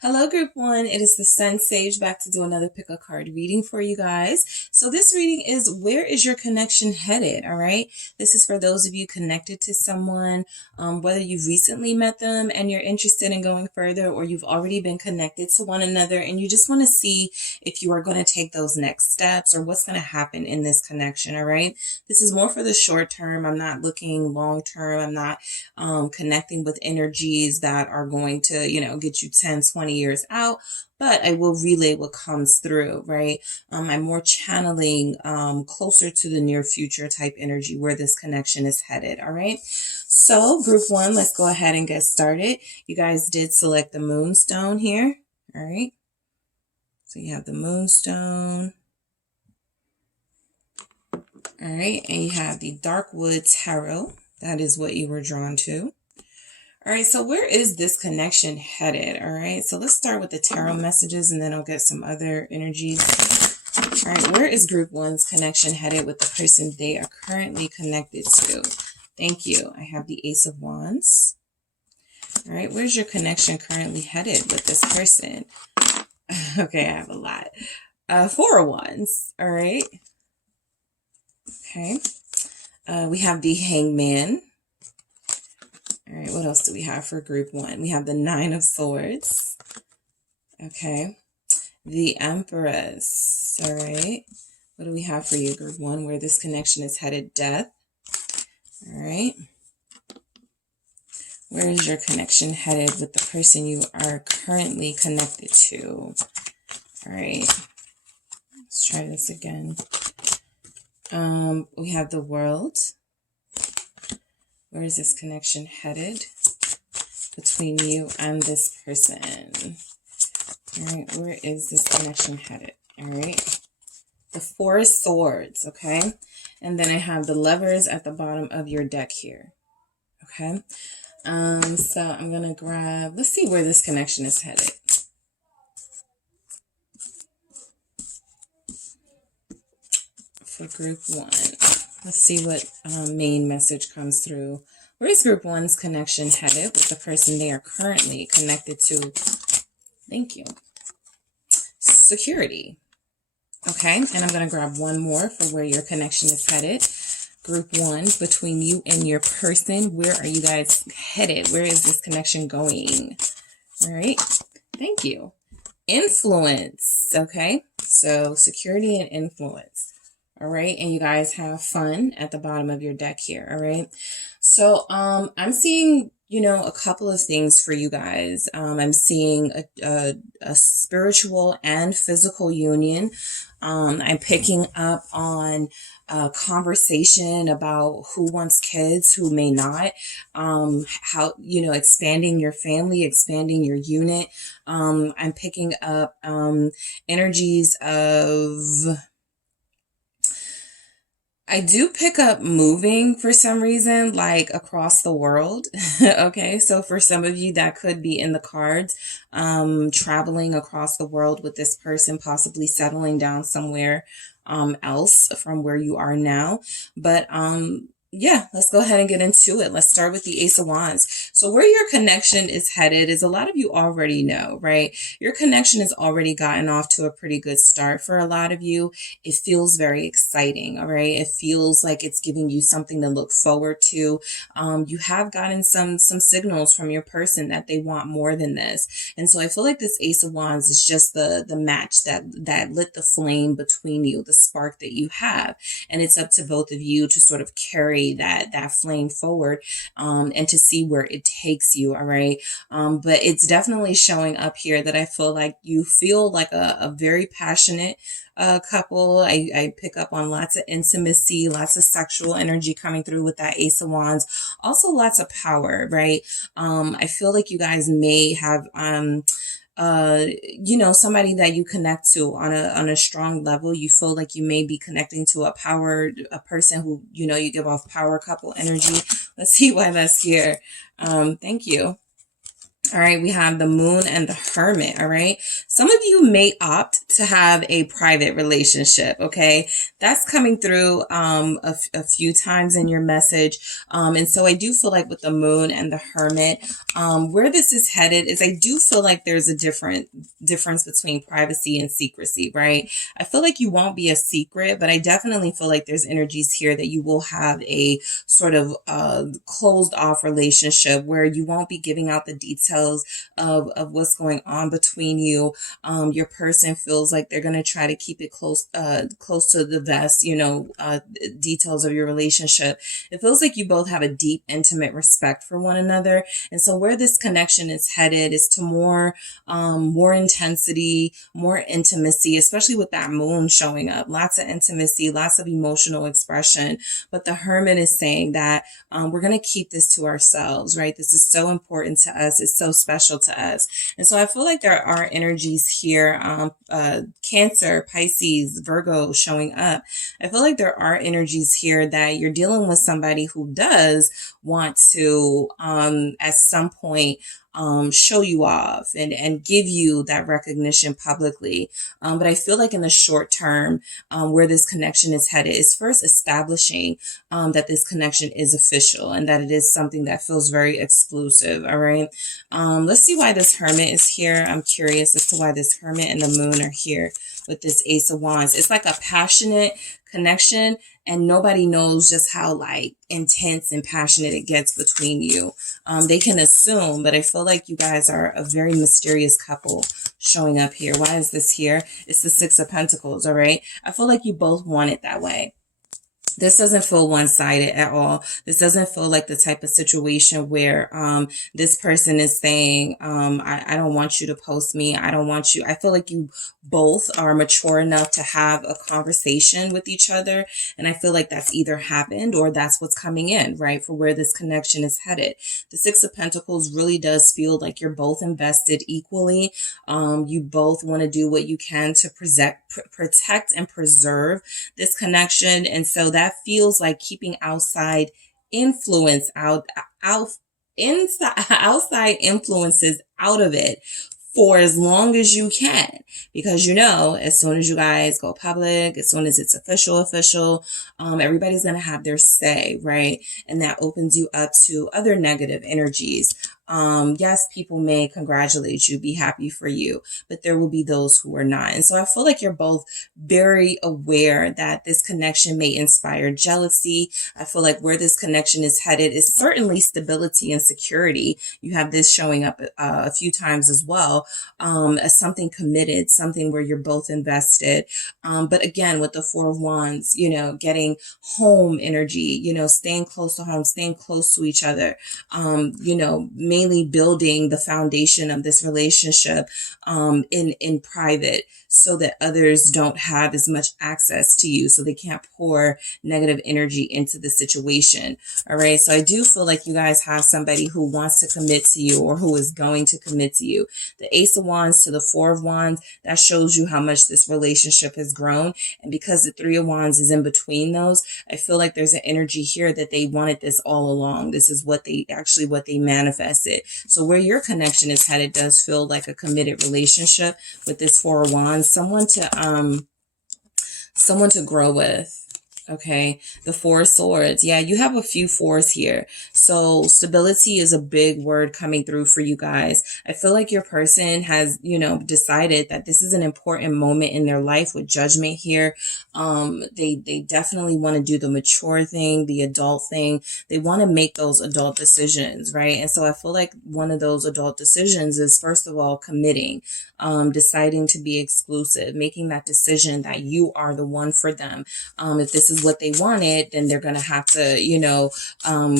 Hello, group one. It is the Sun Sage back to do another pick a card reading for you guys. So this reading is, where is your connection headed? All right. This is for those of you connected to someone, whether you've recently met them and you're interested in going further, or you've already been connected to one another and you just want to see if you are going to take those next steps or what's going to happen in this connection. All right. This is more for the short term. I'm not looking long term. I'm not connecting with energies that are going to, get you 10, 20 years out, but I will relay what comes through, right? I'm more channeling closer to the near future type energy where this connection is headed, all right? So group one, let's go ahead and get started. You guys did select the moonstone here, all right? So you have the moonstone, all right? And you have the Darkwood Tarot. That is what you were drawn to. All right, so where is this connection headed? All right, so let's start with the tarot messages and then I'll get some other energies. All right, where is group one's connection headed with the person they are currently connected to? Thank you. I have the Ace of Wands. All right, where's your connection currently headed with this person? Okay, I have a lot. Four of Wands. All right. Okay. We have the Hangman. All right, what else do we have for group one? We have the Nine of Swords. Okay. The Empress. All right. What do we have for you, group one, where this connection is headed? Death. All right. Where is your connection headed with the person you are currently connected to? All right. Let's try this again. We have the World. Where is this connection headed between you and this person? All right, where is this connection headed? All right, the Four of Swords, okay? And then I have the Lovers at the bottom of your deck here, okay? So I'm going to grab, let's see where this connection is headed. For group one. Let's see what main message comes through. Where is group one's connection headed with the person they are currently connected to? Thank you. Security. Okay, and I'm going to grab one more for where your connection is headed. Group one, between you and your person, where are you guys headed? Where is this connection going? All right, thank you. Influence. Okay, so security and influence. All right, and you guys have fun at the bottom of your deck here. All right, so I'm seeing, a couple of things for you guys. I'm seeing a spiritual and physical union. I'm picking up on a conversation about who wants kids, who may not, how, expanding your family, expanding your unit. I'm picking up energies of, I do pick up moving for some reason, like across the world. Okay, so for some of you that could be in the cards, traveling across the world with this person, possibly settling down somewhere else from where you are now. But yeah, let's go ahead and get into it. Let's start with the Ace of Wands. So where your connection is headed is, a lot of you already know, right? Your connection has already gotten off to a pretty good start for a lot of you. It feels very exciting, all right? It feels like it's giving you something to look forward to. You have gotten some signals from your person that they want more than this. And so I feel like this Ace of Wands is just the match that lit the flame between you, the spark that you have. And it's up to both of you to sort of carry that flame forward and to see where it takes you. All right. But it's definitely showing up here that I feel like you feel like a very passionate couple. I pick up on lots of intimacy, lots of sexual energy coming through with that Ace of Wands. Also lots of power, right? I feel like you guys may have somebody that you connect to on a strong level. You feel like you may be connecting to a person who, you give off power couple energy. Let's see why that's here. Thank you. All right, we have the Moon and the Hermit. All right, some of you may opt to have a private relationship. Okay, that's coming through a few times in your message. And so I do feel like with the Moon and the Hermit, where this is headed is I do feel like there's a difference between privacy and secrecy, right? I feel like you won't be a secret, but I definitely feel like there's energies here that you will have a sort of closed off relationship where you won't be giving out the details of what's going on between you. Your person feels like they're going to try to keep it close to the vest, details of your relationship. It feels like you both have a deep, intimate respect for one another. And so where this connection is headed is to more intensity, more intimacy, especially with that Moon showing up. Lots of intimacy, lots of emotional expression. But the Hermit is saying that we're going to keep this to ourselves, right? This is so important to us. It's so special to us. And so I feel like there are energies here, Cancer, Pisces, Virgo showing up. I feel like there are energies here that you're dealing with somebody who does want to, at some point, show you off and give you that recognition publicly. But I feel like in the short term, where this connection is headed is first establishing that this connection is official and that it is something that feels very exclusive. All right. Let's see why this Hermit is here. I'm curious as to why this Hermit and the Moon are here with this Ace of Wands. It's like a passionate connection, and nobody knows just how like intense and passionate it gets between you. They can assume, but I feel like you guys are a very mysterious couple showing up here. Why is this here? It's the Six of Pentacles, all right? I feel like you both want it that way. This doesn't feel one-sided at all. This doesn't feel like the type of situation where this person is saying, I don't want you to post me. I don't want you. I feel like you both are mature enough to have a conversation with each other. And I feel like that's either happened or that's what's coming in, right? For where this connection is headed. The Six of Pentacles really does feel like you're both invested equally. You both want to do what you can to protect and preserve this connection. And so that feels like keeping outside outside influences out of it for as long as you can, because as soon as you guys go public, as soon as it's official, everybody's going to have their say, right? And that opens you up to other negative energies. Yes, people may congratulate you, be happy for you, but there will be those who are not. And so I feel like you're both very aware that this connection may inspire jealousy. I feel like where this connection is headed is certainly stability and security. You have this showing up a few times as well, as something committed, something where you're both invested. But again, with the Four of Wands, getting home energy, staying close to home, staying close to each other, mainly building the foundation of this relationship in private, so that others don't have as much access to you, so they can't pour negative energy into the situation. All right. So I do feel like you guys have somebody who wants to commit to you or who is going to commit to you. The Ace of Wands to the Four of Wands, that shows you how much this relationship has grown. And because the Three of Wands is in between those, I feel like there's an energy here that they wanted this all along. This is what they manifested. So where your connection is headed does feel like a committed relationship with this Four of Wands, someone to grow with. Okay, the Four of Swords. Yeah, you have a few fours here. So stability is a big word coming through for you guys. I feel like your person has, decided that this is an important moment in their life with Judgment here. They definitely want to do the mature thing, the adult thing. They want to make those adult decisions, right? And so I feel like one of those adult decisions is, first of all, committing, deciding to be exclusive, making that decision that you are the one for them. If this is what they wanted, then they're going to have to,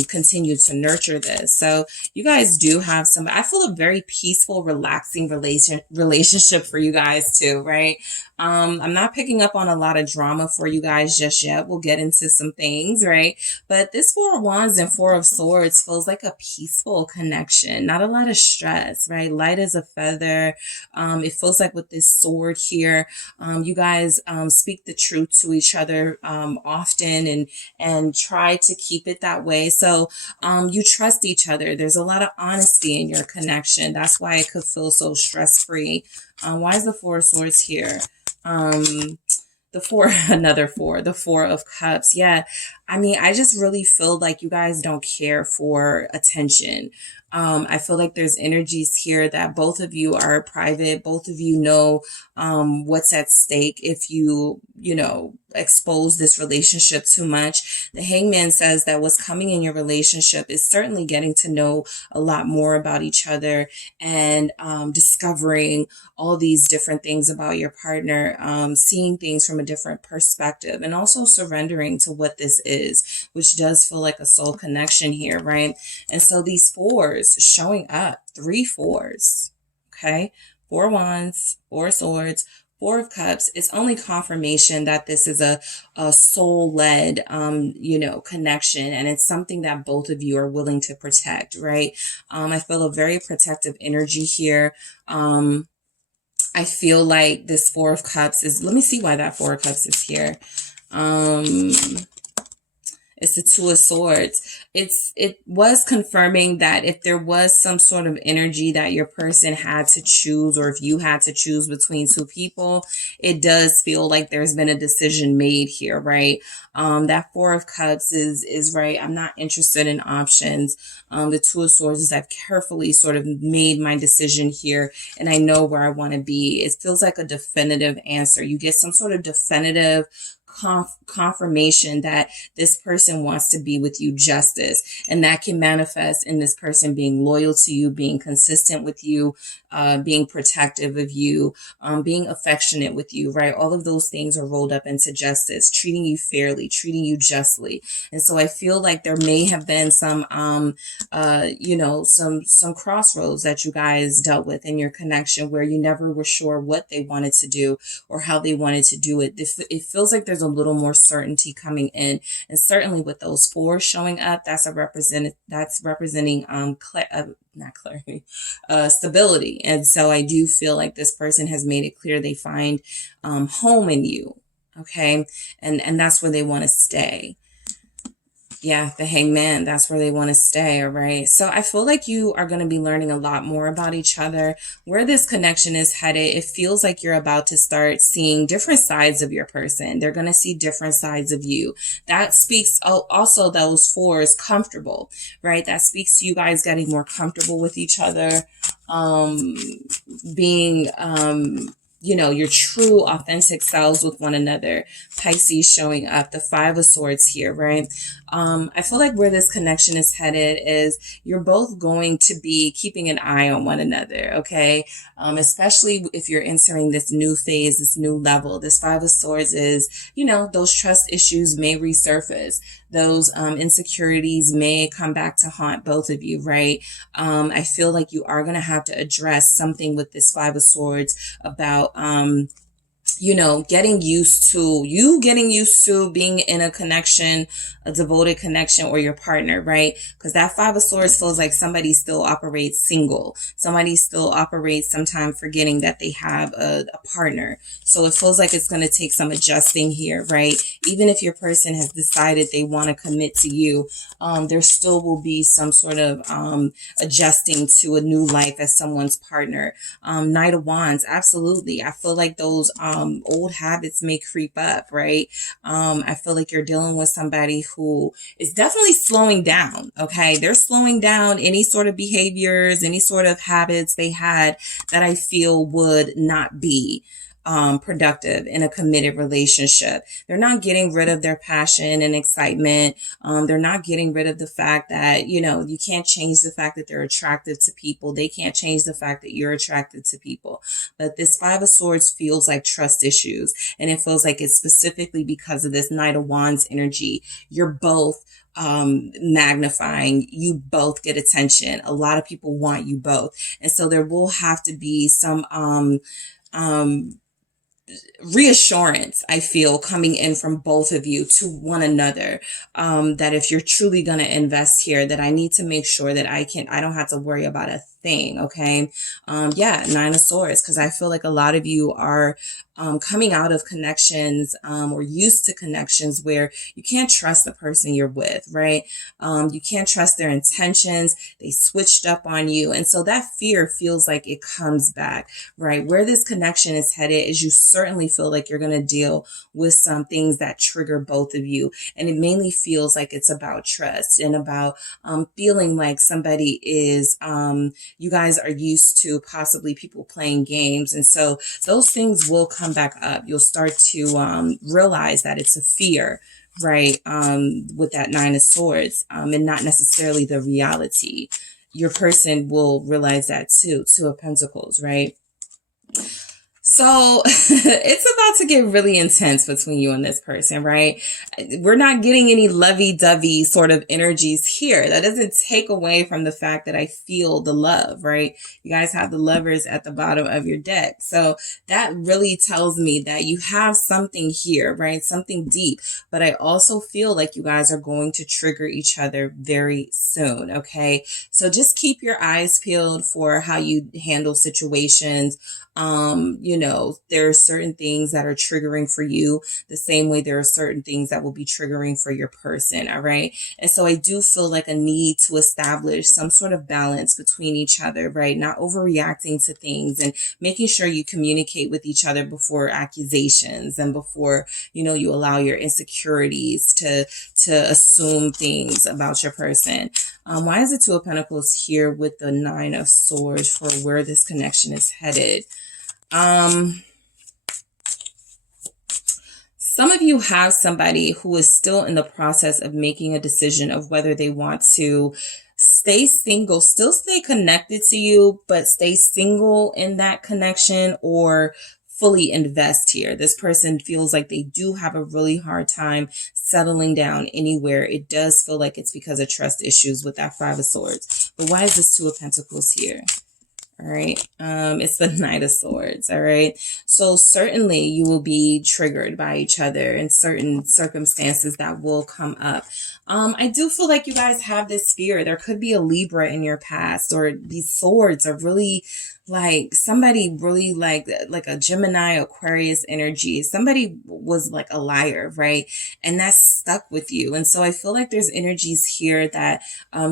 continue to nurture this. So you guys do have I feel a very peaceful, relaxing relationship for you guys too, right? I'm not picking up on a lot of drama for you guys just yet. We'll get into some things, right? But this Four of Wands and Four of Swords feels like a peaceful connection, not a lot of stress, right? Light as a feather. It feels like with this sword here, you guys speak the truth to each other often and try to keep it that way. So You trust each other. There's a lot of honesty in your connection. That's why it could feel so stress-free. Why is the Four of Swords here? The four, another four, the Four of Cups. Yeah. I mean, I just really feel like you guys don't care for attention. I feel like there's energies here that both of you are private. Both of you know what's at stake if you expose this relationship too much. The Hangman says that what's coming in your relationship is certainly getting to know a lot more about each other and discovering all these different things about your partner, seeing things from a different perspective, and also surrendering to what this is, which does feel like a soul connection here, right? And so these fours showing up, 3 fours, okay? 4 wands, 4 swords, 4 of Cups. It's only confirmation that this is a soul-led, connection, and it's something that both of you are willing to protect, right? I feel a very protective energy here. I feel like this 4 of Cups is, let me see why that 4 of Cups is here. It's the 2 of Swords. It was confirming that if there was some sort of energy that your person had to choose, or if you had to choose between 2 people, it does feel like there's been a decision made here, right? That 4 of Cups is right. I'm not interested in options. The 2 of Swords is I've carefully sort of made my decision here and I know where I want to be. It feels like a definitive answer. You get some sort of definitive confirmation that this person wants to be with you, justice, and that can manifest in this person being loyal to you, being consistent with you, being protective of you, being affectionate with you, right? All of those things are rolled up into justice, treating you fairly, treating you justly. And so I feel like there may have been some some crossroads that you guys dealt with in your connection where you never were sure what they wanted to do or how they wanted to do it. It feels like there's a little more certainty coming in, and certainly with those 4s showing up, that's representing not clarity, stability. And so I do feel like this person has made it clear they find home in you, okay, and that's where they want to stay. Yeah, the Hangman, that's where they want to stay, all right? So I feel like you are going to be learning a lot more about each other. Where this connection is headed, it feels like you're about to start seeing different sides of your person. They're going to see different sides of you. That speaks also those 4s comfortable, right? That speaks to you guys getting more comfortable with each other, being your true authentic selves with one another. Pisces showing up, the 5 of Swords here, right? I feel like where this connection is headed is you're both going to be keeping an eye on one another, okay? Especially if you're entering this new phase, this new level. This 5 of Swords is, those trust issues may resurface. Those insecurities may come back to haunt both of you, right? I feel like you are going to have to address something with this 5 of Swords about getting used to being in a connection, a devoted connection, or your partner, right? Because that 5 of Swords feels like somebody still operates single. Somebody still operates sometimes forgetting that they have a partner. So it feels like it's going to take some adjusting here, right? Even if your person has decided they want to commit to you, there still will be some sort of adjusting to a new life as someone's partner. Knight of Wands, absolutely. I feel like those old habits may creep up, right? I feel like you're dealing with somebody who is definitely slowing down, okay? They're slowing down any sort of behaviors, any sort of habits they had that I feel would not be productive in a committed relationship. They're not getting rid of their passion and excitement. They're not getting rid of the fact that, you can't change the fact that they're attractive to people. They can't change the fact that you're attracted to people. But this 5 of Swords feels like trust issues. And it feels like it's specifically because of this Knight of Wands energy. You're both magnifying, you both get attention. A lot of people want you both. And so there will have to be some reassurance, I feel, coming in from both of you to one another, that if you're truly going to invest here, that I need to make sure that I don't have to worry about a thing. Okay. Yeah, Nine of Swords, because I feel like a lot of you are coming out of connections or used to connections where you can't trust the person you're with, right? You can't trust their intentions. They switched up on you. And so that fear feels like it comes back, right? Where this connection is headed is you certainly feel like you're going to deal with some things that trigger both of you. And it mainly feels like it's about trust and about feeling like somebody is, you guys are used to possibly people playing games. And so those things will come back up. You'll start to realize that it's a fear, right? With that Nine of Swords, and not necessarily the reality. Your person will realize that too. Two of Pentacles, right? So it's about to get really intense between you and this person, right? We're not getting any lovey-dovey sort of energies here. That doesn't take away from the fact that I feel the love, right? You guys have the Lovers at the bottom of your deck. So that really tells me that you have something here, right? Something deep. But I also feel like you guys are going to trigger each other very soon, okay? So just keep your eyes peeled for how you handle situations. You know, there are certain things that are triggering for you the same way there are certain things that will be triggering for your person. All right. And so I do feel like a need to establish some sort of balance between each other, right? Not overreacting to things and making sure you communicate with each other before accusations and before, you know, you allow your insecurities to assume things about your person. Why is the Two of Pentacles here with the Nine of Swords for where this connection is headed? Some of you have somebody who is still in the process of making a decision of whether they want to stay single, still stay connected to you, but stay single in that connection, or fully invest here. This person feels like they do have a really hard time settling down anywhere. It does feel like it's because of trust issues with that Five of Swords. But why is this Two of Pentacles here? All right. It's the Knight of Swords. All right. So certainly you will be triggered by each other in certain circumstances that will come up. I do feel like you guys have this fear. There could be a Libra in your past, or these swords are really like somebody really like a Gemini, Aquarius energy. Somebody was like a liar, right? And that's stuck with you. And so I feel like there's energies here that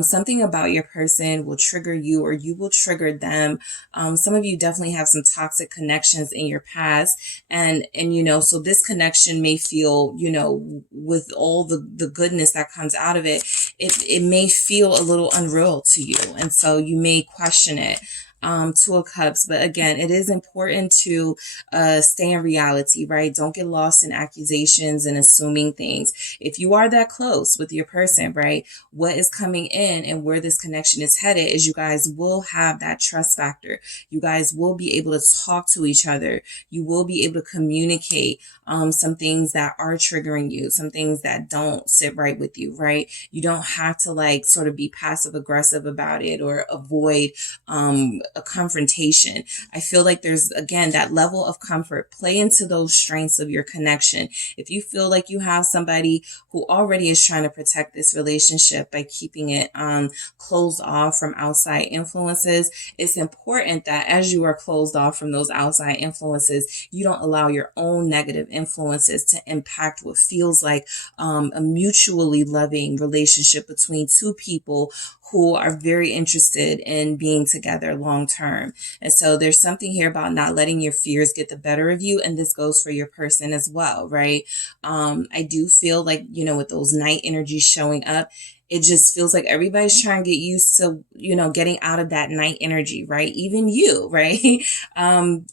something about your person will trigger you, or you will trigger them. Some of you definitely have some toxic connections in your past. And you know, so this connection may feel, you know, with all the goodness that comes out of it, it may feel a little unreal to you. And so you may question it. Two of Cups. But again, it is important to stay in reality, right? Don't get lost in accusations and assuming things. If you are that close with your person, right, what is coming in and where this connection is headed is you guys will have that trust factor. You guys will be able to talk to each other. You will be able to communicate some things that are triggering you, some things that don't sit right with you, right? You don't have to like sort of be passive aggressive about it or avoid a confrontation. I feel like there's, again, that level of comfort. Play into those strengths of your connection. If you feel like you have somebody who already is trying to protect this relationship by keeping it closed off from outside influences, it's important that as you are closed off from those outside influences, you don't allow your own negative influences to impact what feels like a mutually loving relationship between two people who are very interested in being together long term. And so there's something here about not letting your fears get the better of you. And this goes for your person as well, right? I do feel like, you know, with those night energies showing up, it just feels like everybody's trying to get used to, you know, getting out of that night energy, right? Even you, right?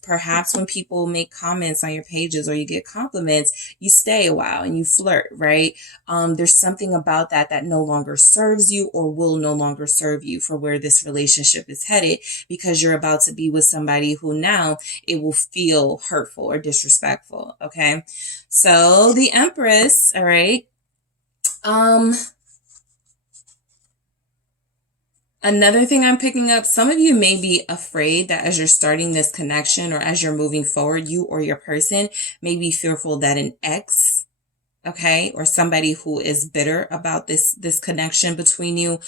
Perhaps when people make comments on your pages or you get compliments, you stay a while and you flirt, right? There's something about that that no longer serves you or will no longer serve you for where this relationship is headed, because you're about to be with somebody who now it will feel hurtful or disrespectful, okay? So the Empress, all right? Another thing I'm picking up, some of you may be afraid that as you're starting this connection or as you're moving forward, you or your person may be fearful that an ex, okay, or somebody who is bitter about this connection between you,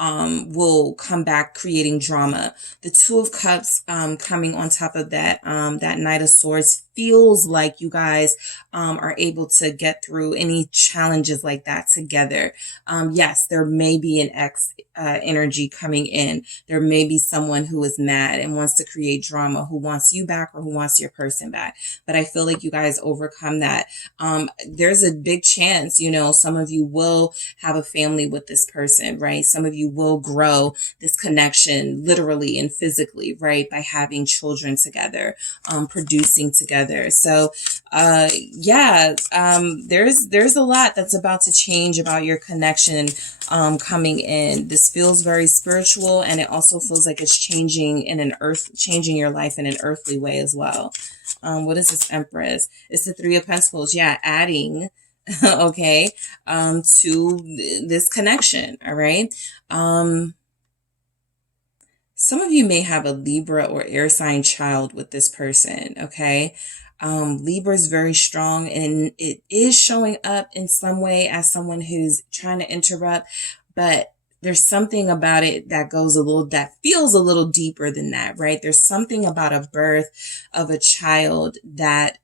will come back creating drama. The Two of Cups coming on top of that, that Knight of Swords feels like you guys are able to get through any challenges like that together. Yes, there may be an ex energy coming in. There may be someone who is mad and wants to create drama, who wants you back or who wants your person back. But I feel like you guys overcome that. There's a big chance, you know, some of you will have a family with this person, right? Some of you will grow this connection literally and physically, right? By having children together, producing together. So, yeah, there's a lot that's about to change about your connection, coming in. This feels very spiritual, and it also feels like it's changing changing your life in an earthly way as well. What is this Empress? It's the Three of Pentacles. Yeah, adding, okay, to this connection. All right. Some of you may have a Libra or air sign child with this person. Okay. Libra is very strong, and it is showing up in some way as someone who's trying to interrupt, but there's something about it that feels a little deeper than that, right? There's something about a birth of a child that,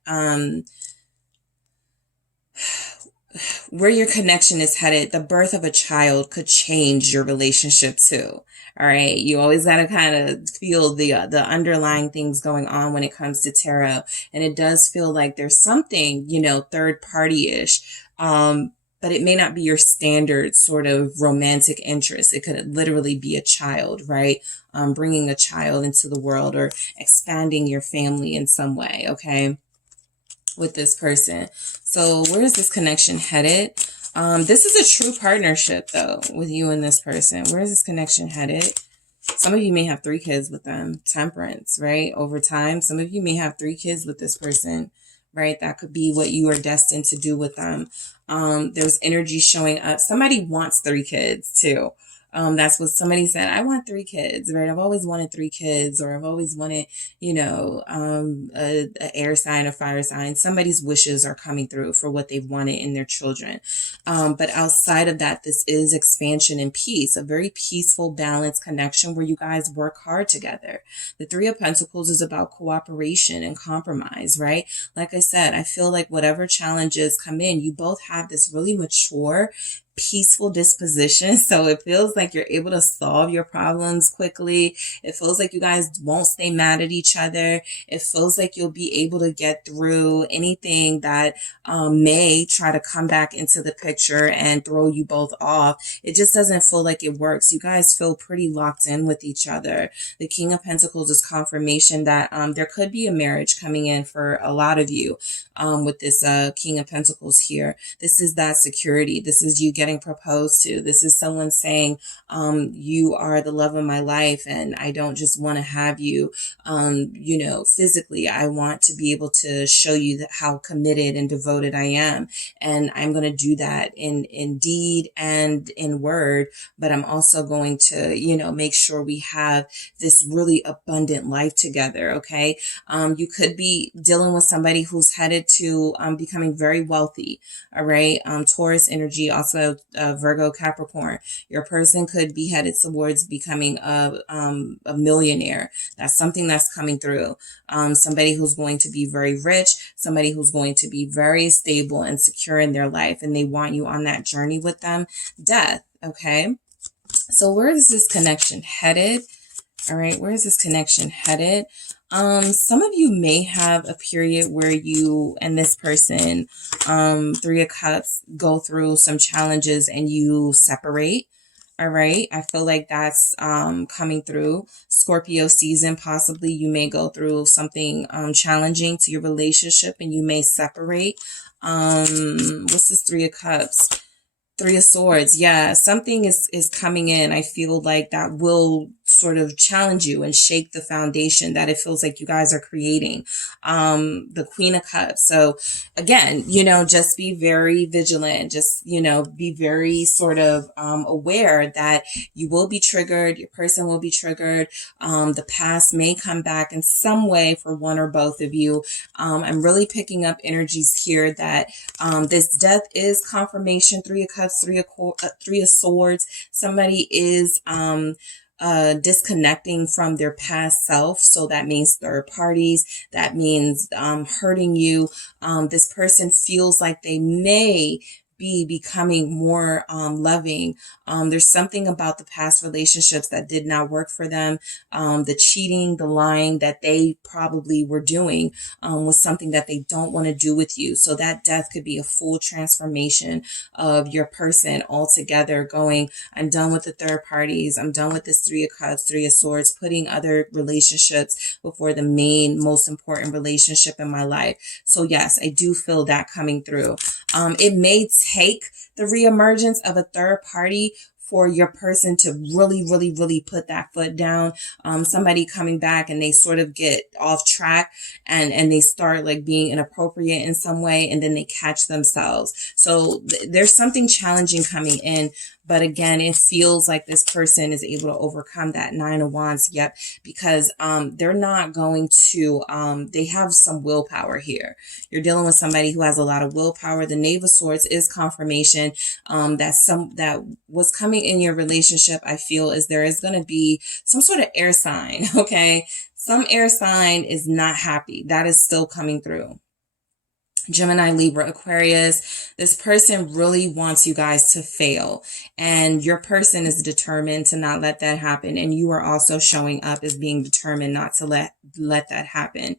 where your connection is headed, the birth of a child could change your relationship too. All right. You always got to kind of feel the underlying things going on when it comes to tarot. And it does feel like there's something, you know, third party-ish. But it may not be your standard sort of romantic interest. It could literally be a child, right? Bringing a child into the world or expanding your family in some way. Okay. With this person. So where is this connection headed? This is a true partnership though, with you and this person. Where is this connection headed? Some of you may have 3 kids with them. Temperance, right? Over time, some of you may have 3 kids with this person, right? That could be what you are destined to do with them. There's energy showing up. Somebody wants 3 kids too. That's what somebody said. I want 3 kids, right? I've always wanted 3 kids, or I've always wanted, you know, a air sign, a fire sign. Somebody's wishes are coming through for what they've wanted in their children. But outside of that, this is expansion and peace, a very peaceful, balanced connection where you guys work hard together. The Three of Pentacles is about cooperation and compromise, right? Like I said, I feel like whatever challenges come in, you both have this really mature, peaceful disposition. So it feels like you're able to solve your problems quickly. It feels like you guys won't stay mad at each other. It feels like you'll be able to get through anything that may try to come back into the picture and throw you both off. It just doesn't feel like it works. You guys feel pretty locked in with each other. The King of Pentacles is confirmation that there could be a marriage coming in for a lot of you with this King of Pentacles here. This is that security. This is you getting proposed to. This is someone saying, you are the love of my life, and I don't just want to have you, you know, physically. I want to be able to show you how committed and devoted I am. And I'm going to do that in deed and in word, but I'm also going to, you know, make sure we have this really abundant life together. Okay. You could be dealing with somebody who's headed to, becoming very wealthy. All right. Taurus energy, also Virgo, Capricorn. Your person could be headed towards becoming a millionaire. That's something that's coming through. Somebody who's going to be very rich, somebody who's going to be very stable and secure in their life, and they want you on that journey with them. Death. Okay. So where is this connection headed? All right. Where is this connection headed? Some of you may have a period where you and this person, Three of Cups, go through some challenges and you separate. All right. I feel like that's, coming through. Scorpio season, possibly you may go through something, challenging to your relationship and you may separate. What's this Three of Cups? 3 of Swords. Yeah, something is coming in. I feel like that will sort of challenge you and shake the foundation that it feels like you guys are creating. The Queen of Cups. So again, just be very vigilant. Just, be very sort of aware that you will be triggered. Your person will be triggered. The past may come back in some way for one or both of you. I'm really picking up energies here that this death is confirmation. Three of Cups, Three of Swords. Somebody is disconnecting from their past self. So that means third parties. That means hurting you. This person feels like they may be becoming more loving. There's something about the past relationships that did not work for them. The cheating, the lying that they probably were doing was something that they don't want to do with you. So that death could be a full transformation of your person altogether, going, I'm done with the third parties. I'm done with this Three of Cups, Three of Swords, putting other relationships before the main, most important relationship in my life. So yes, I do feel that coming through. It may take the reemergence of a third party for your person to really, really, really put that foot down. Somebody coming back and they sort of get off track and they start like being inappropriate in some way, and then they catch themselves. So there's something challenging coming in. But again, it feels like this person is able to overcome that Nine of Wands. Yep. Because they're not going to, they have some willpower here. You're dealing with somebody who has a lot of willpower. The Knave of Swords is confirmation that what's coming in your relationship, I feel, is there is going to be some sort of air sign. Okay. Some air sign is not happy. That is still coming through. Gemini, Libra, Aquarius, this person really wants you guys to fail, and your person is determined to not let that happen. And you are also showing up as being determined not to let that happen.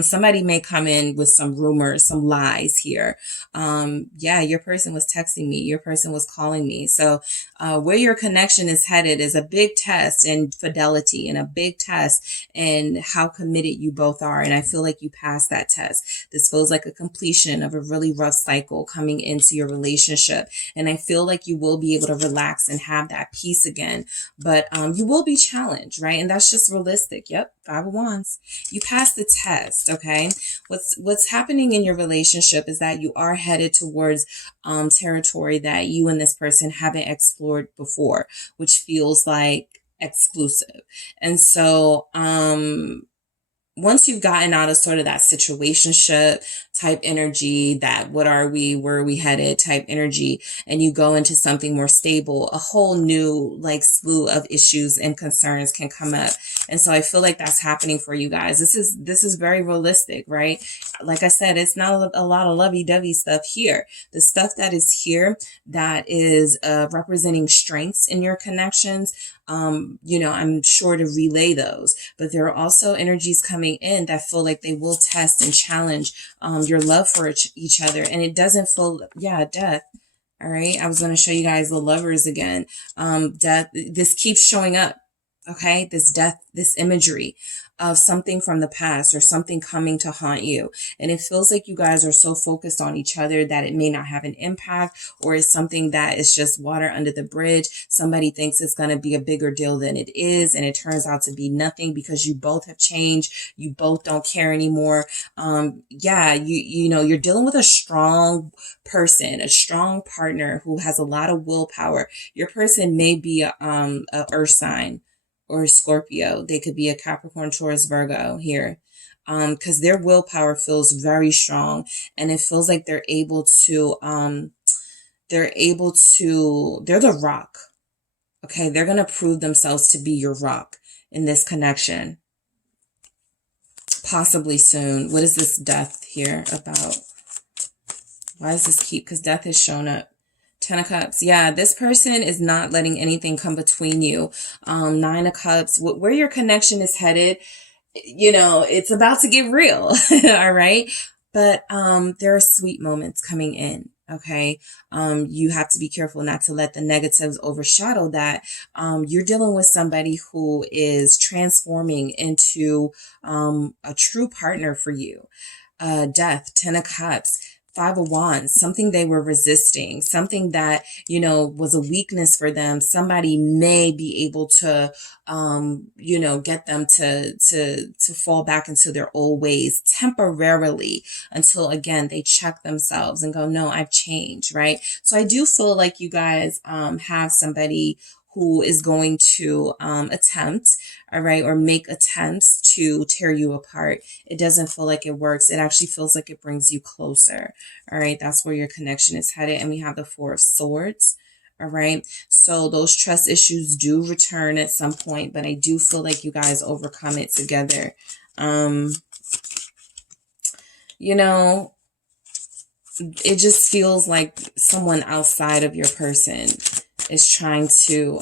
Somebody may come in with some rumors, some lies here. Yeah, your person was texting me. Your person was calling me. So, where your connection is headed is a big test in fidelity and a big test in how committed you both are. And I feel like you passed that test. This feels like a completion of a really rough cycle coming into your relationship. And I feel like you will be able to relax and have that peace again, but you will be challenged, right? And that's just realistic. Yep. Five of Wands. You passed the test. Okay. What's happening in your relationship is that you are headed towards territory that you and this person haven't explored before, which feels like exclusive. And so, once you've gotten out of sort of that situationship type energy, that what are we, where are we headed type energy, and you go into something more stable, a whole new like slew of issues and concerns can come up. And so I feel like that's happening for you guys. This is very realistic, right? Like I said, it's not a lot of lovey-dovey stuff here. The stuff that is here that is representing strengths in your connections, I'm sure to relay those, but there are also energies coming in that feel like they will test and challenge your love for each other. And it doesn't feel, death. All right. I was going to show you guys the Lovers again. Death, this keeps showing up. Okay. This death, this imagery of something from the past or something coming to haunt you. And it feels like you guys are so focused on each other that it may not have an impact, or it's something that is just water under the bridge. Somebody thinks it's going to be a bigger deal than it is, and it turns out to be nothing because you both have changed. You both don't care anymore. You're dealing with a strong person, a strong partner who has a lot of willpower. Your person may be a earth sign or Scorpio. They could be a Capricorn, Taurus, Virgo here. Because their willpower feels very strong, and it feels like they're the rock. Okay. They're going to prove themselves to be your rock in this connection. Possibly soon. What is this death here about? Why does this keep? Because death has shown up. Ten of Cups. Yeah, this person is not letting anything come between you. Nine of Cups. Where your connection is headed, it's about to get real. All right. But there are sweet moments coming in. Okay. You have to be careful not to let the negatives overshadow that. You're dealing with somebody who is transforming into a true partner for you. Death, Ten of Cups. Five of Wands, something they were resisting, something that, you know, was a weakness for them. Somebody may be able to, you know, get them to fall back into their old ways temporarily until again, they check themselves and go, no, I've changed, right? So I do feel like you guys, have somebody who is going to attempt, all right, or make attempts to tear you apart. It doesn't feel like it works. It actually feels like it brings you closer. All right, that's where your connection is headed. And we have the Four of Swords. All right, so those trust issues do return at some point, but I do feel like you guys overcome it together. You know, it just feels like someone outside of your person is trying to,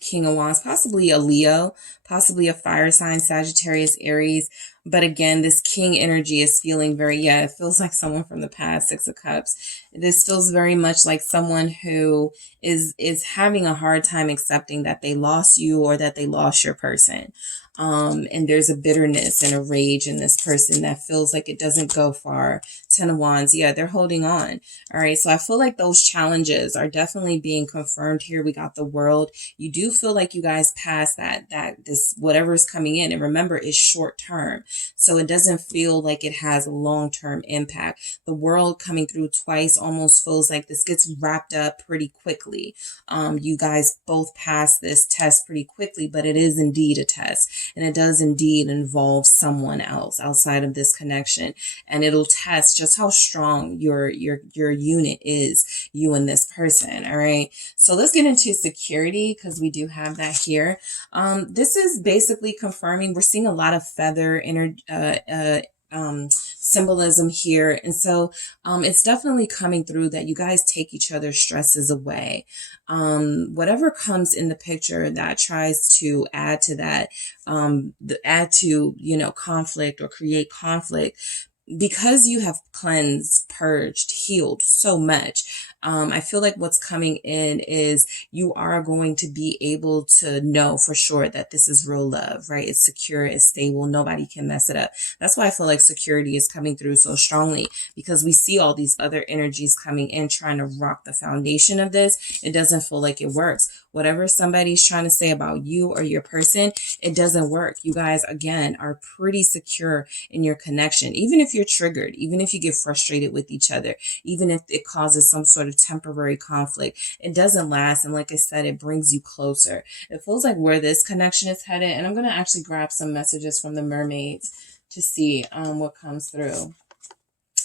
King of Wands, possibly a Leo, possibly a fire sign, Sagittarius, Aries. But again, this king energy is feeling very, yeah, it feels like someone from the past, Six of Cups. This feels very much like someone who is having a hard time accepting that they lost you or that they lost your person. And there's a bitterness and a rage in this person that feels like it doesn't go far. Ten of Wands, yeah, they're holding on. All right, so I feel like those challenges are definitely being confirmed here. We got the World. You do feel like you guys passed that this whatever is coming in, and remember, it's short term, so it doesn't feel like it has a long-term impact. The World coming through twice almost feels like this gets wrapped up pretty quickly. You guys both passed this test pretty quickly, but it is indeed a test. And it does indeed involve someone else outside of this connection. And it'll test just how strong your unit is, you and this person. All right. So let's get into security, because we do have that here. This is basically confirming, we're seeing a lot of feather symbolism here. And so it's definitely coming through that you guys take each other's stresses away. Whatever comes in the picture that tries to add to that, add to, you know, conflict or create conflict, because you have cleansed, purged, healed so much, I feel like what's coming in is you are going to be able to know for sure that this is real love, right? It's secure, it's stable, nobody can mess it up. That's why I feel like security is coming through so strongly, because we see all these other energies coming in trying to rock the foundation of this. It doesn't feel like it works. Whatever somebody's trying to say about you or your person, it doesn't work. You guys, again, are pretty secure in your connection. Even if you're triggered, even if you get frustrated with each other, even if it causes some sort of temporary conflict, it doesn't last. And like I said, it brings you closer. It feels like where this connection is headed. And I'm going to actually grab some messages from the mermaids to see what comes through.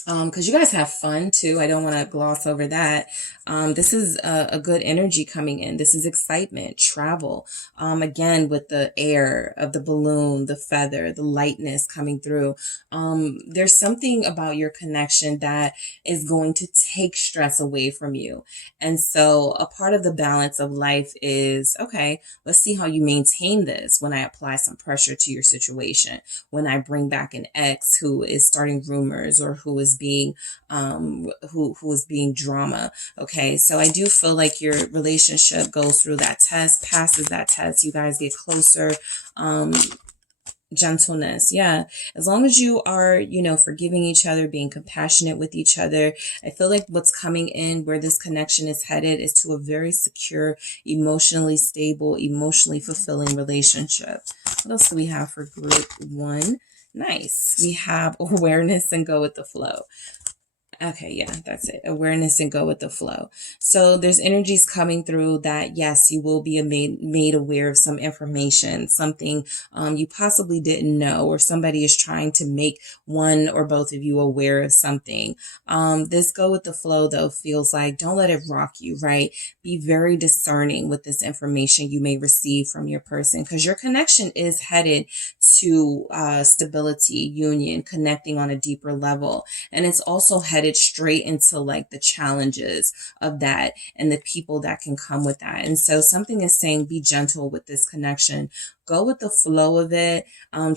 Because you guys have fun too. I don't want to gloss over that. This is a good energy coming in. This is excitement, travel. Again, with the air of the balloon, the feather, the lightness coming through. There's something about your connection that is going to take stress away from you. And so a part of the balance of life is, okay, let's see how you maintain this when I apply some pressure to your situation, when I bring back an ex who is starting rumors or who is being who is being drama. Okay, so I do feel like your relationship goes through that test, passes that test, you guys get closer. Gentleness, yeah, as long as you are, you know, forgiving each other, being compassionate with each other. I feel like what's coming in, where this connection is headed, is to a very secure, emotionally stable, emotionally fulfilling relationship. What else do we have for group one? Nice. We have awareness and go with the flow. Okay, yeah, that's it. Awareness and go with the flow. So there's energies coming through that, yes, you will be made aware of some information, something you possibly didn't know, or somebody is trying to make one or both of you aware of something. This go with the flow, though, feels like don't let it rock you, right? Be very discerning with this information you may receive from your person, because your connection is headed to stability, union, connecting on a deeper level. And it's also headed straight into like the challenges of that and the people that can come with that. And so something is saying be gentle with this connection. go with the flow of it.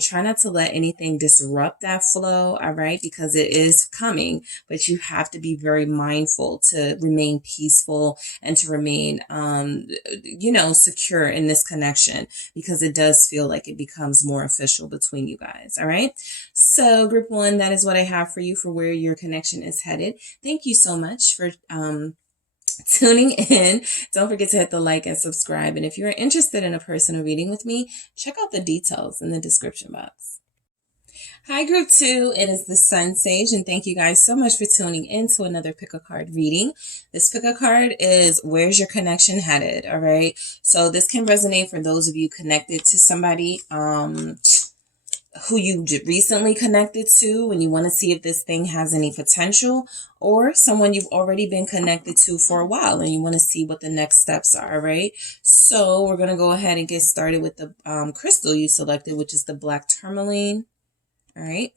Try not to let anything disrupt that flow, all right? Because it is coming, but you have to be very mindful to remain peaceful and to remain, secure in this connection, because it does feel like it becomes more official between you guys, all right? So group one, that is what I have for you for where your connection is headed. Thank you so much for tuning in. Don't forget to hit the like and subscribe. And if you're interested in a personal reading with me, check out the details in the description box. Hi, group two. It is the SunSage, and thank you guys so much for tuning in to another pick a card reading. This pick a card is where's your connection headed? All right. So this can resonate for those of you connected to somebody, who you recently connected to and you want to see if this thing has any potential, or someone you've already been connected to for a while and you want to see what the next steps are, right? So we're going to go ahead and get started with the crystal you selected, which is the black tourmaline. All right.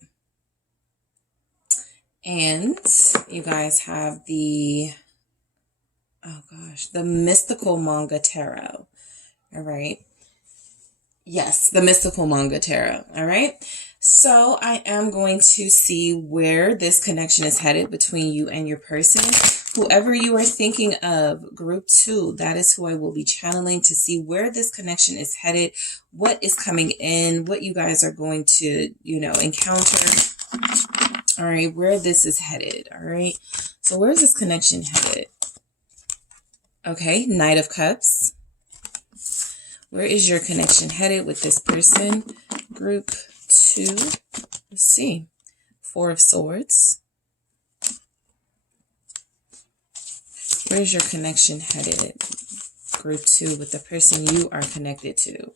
And you guys have the mystical manga tarot. All right. Yes, the mystical manga tarot. All right. So I am going to see where this connection is headed between you and your person. Whoever you are thinking of, group two, that is who I will be channeling to see where this connection is headed, what is coming in, what you guys are going to, encounter. All right, where this is headed. All right. So where's this connection headed? Okay, Knight of Cups. Where is your connection headed with this person? Group two. Let's see. Four of Swords. Where's your connection headed? Group two with the person you are connected to.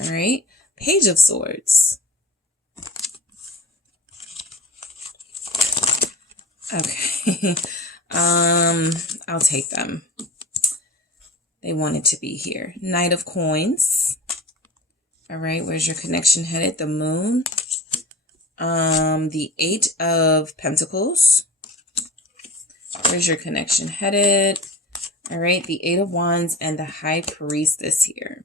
All right. Page of Swords. Okay. I'll take them. They wanted to be here. Knight of Coins. All right, where's your connection headed? The Moon. The Eight of Pentacles. Where's your connection headed? All right, the Eight of Wands and the High Priestess here.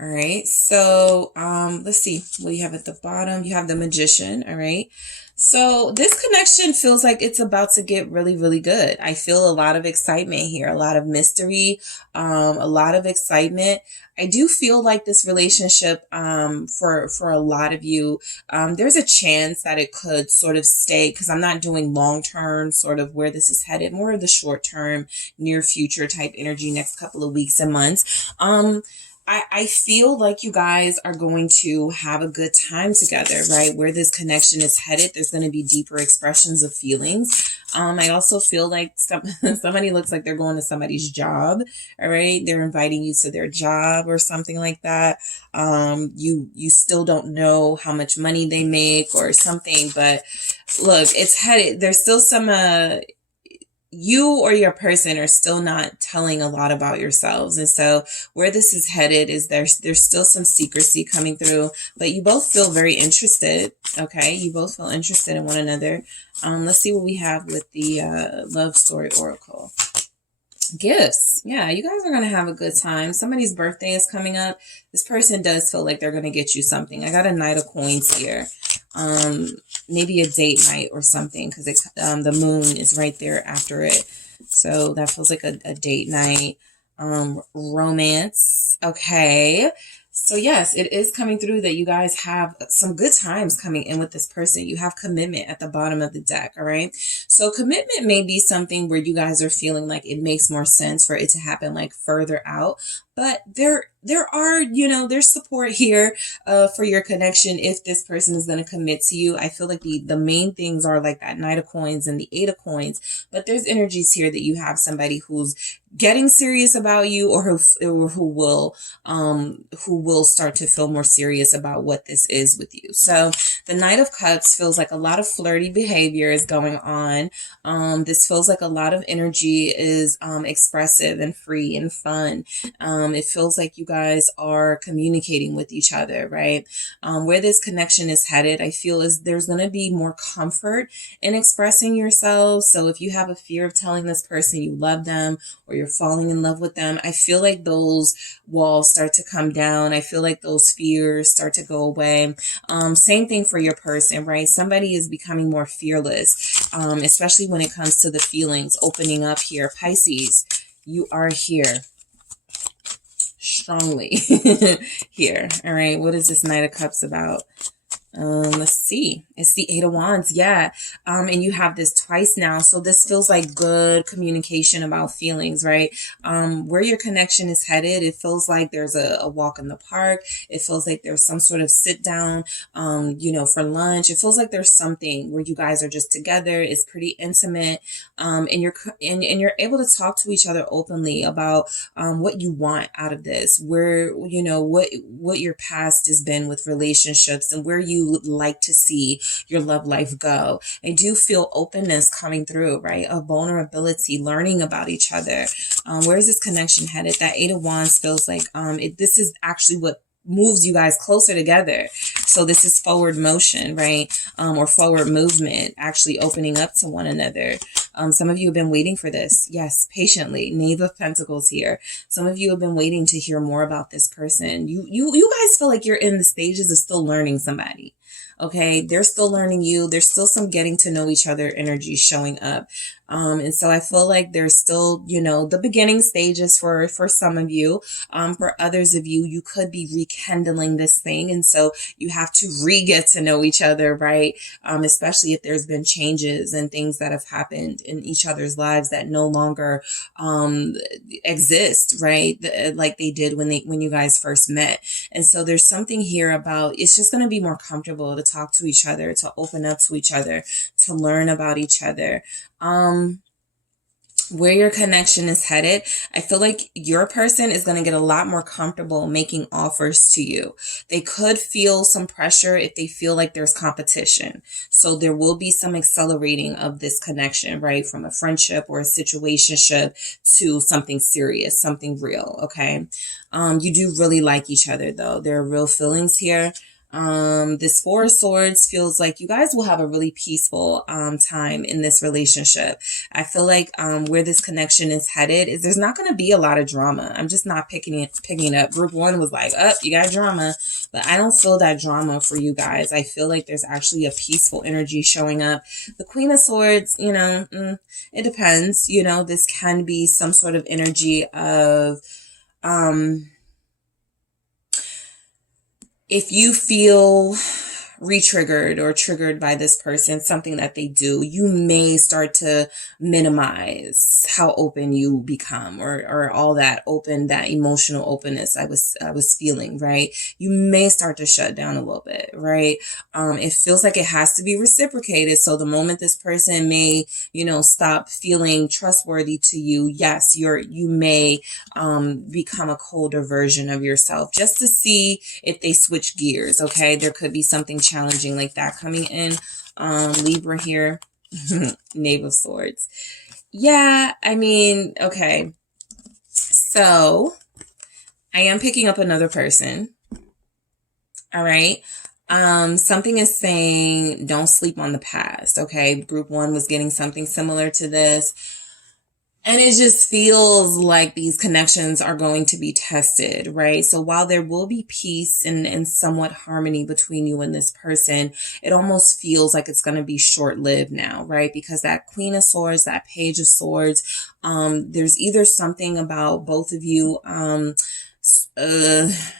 All right, so let's see what you have at the bottom. You have the Magician. All right, so this connection feels like it's about to get really, really good. I feel a lot of excitement here, a lot of mystery, a lot of excitement. I do feel like this relationship, for a lot of you, there's a chance that it could sort of stay, because I'm not doing long-term sort of where this is headed, more of the short-term, near future type energy, next couple of weeks and months. I feel like you guys are going to have a good time together, right? Where this connection is headed, there's going to be deeper expressions of feelings. I also feel like somebody looks like they're going to somebody's job, all right? They're inviting you to their job or something like that. You still don't know how much money they make or something, but look, it's headed. There's still some, you or your person are still not telling a lot about yourselves. And so where this is headed is there's still some secrecy coming through, but you both feel very interested. Okay. You both feel interested in one another. Let's see what we have with the love story oracle. Gifts. Yeah, you guys are going to have a good time. Somebody's birthday is coming up. This person does feel like they're going to get you something. I got a Knight of Coins here. Maybe a date night or something, because the moon is right there after it. So that feels like a date night. Romance. Okay. So yes, it is coming through that you guys have some good times coming in with this person. You have commitment at the bottom of the deck. All right. So commitment may be something where you guys are feeling like it makes more sense for it to happen like further out. But there are, there's support here for your connection if this person is going to commit to you. I feel like the main things are like that Knight of Coins and the Eight of Coins. But there's energies here that you have somebody who's getting serious about you, or who will start to feel more serious about what this is with you. So the Knight of Cups feels like a lot of flirty behavior is going on. This feels like a lot of energy is expressive and free and fun. It feels like you guys guys are communicating with each other, right? Where this connection is headed, I feel is there's going to be more comfort in expressing yourselves. So if you have a fear of telling this person you love them or you're falling in love with them, I feel like those walls start to come down. I feel like those fears start to go away. Same thing for your person, right? Somebody is becoming more fearless, especially when it comes to the feelings opening up here. Pisces, you are here strongly here. All right. What is this Knight of Cups about? Let's see. It's the Eight of Wands. Yeah. And you have this twice now. So this feels like good communication about feelings, right? Where your connection is headed, it feels like there's a walk in the park. It feels like there's some sort of sit down, for lunch. It feels like there's something where you guys are just together. It's pretty intimate. And you're able to talk to each other openly about, what you want out of this, where, what your past has been with relationships and where you would like to see your love life go. I do feel openness coming through, right? A vulnerability, learning about each other. Where's this connection headed? That Eight of Wands feels like this is actually what moves you guys closer together. So this is forward motion, right? Or forward movement, actually opening up to one another. Some of you have been waiting for this. Yes, patiently. Knave of Pentacles here. Some of you have been waiting to hear more about this person. You guys feel like you're in the stages of still learning somebody. Okay, they're still learning you. There's still some getting to know each other energy showing up. And so I feel like there's still, the beginning stages for some of you. For others of you, you could be rekindling this thing. And so you have to get to know each other, right? Especially if there's been changes and things that have happened in each other's lives that no longer, exist, right? Like they did when you guys first met. And so there's something here about, it's just going to be more comfortable to talk to each other, to open up to each other, to learn about each other. Where your connection is headed, I feel like your person is going to get a lot more comfortable making offers to you. They could feel some pressure if they feel like there's competition. So there will be some accelerating of this connection, right? From a friendship or a situationship to something serious, something real. Okay. You do really like each other though. There are real feelings here. This Four of Swords feels like you guys will have a really peaceful time in this relationship. I feel like where this connection is headed is there's not going to be a lot of drama. I'm just not picking it up. Group 1 was like, you got drama, but I don't feel that drama for you guys. I feel like there's actually a peaceful energy showing up. The Queen of Swords, it depends. This can be some sort of energy of if you feel re-triggered or triggered by this person, something that they do, you may start to minimize how open you become or all that emotional openness I was feeling, right? You may start to shut down a little bit, right? It feels like it has to be reciprocated. So the moment this person may, stop feeling trustworthy to you, yes, you may become a colder version of yourself just to see if they switch gears. Okay. There could be something challenging like that coming in. Libra here. Knave of Swords. Yeah, okay. So I am picking up another person. All right. Something is saying don't sleep on the past. Okay. Group 1 was getting something similar to this. And it just feels like these connections are going to be tested, right? So while there will be peace and somewhat harmony between you and this person, it almost feels like it's going to be short-lived now, right? Because that Queen of Swords, that Page of Swords, there's either something about both of you,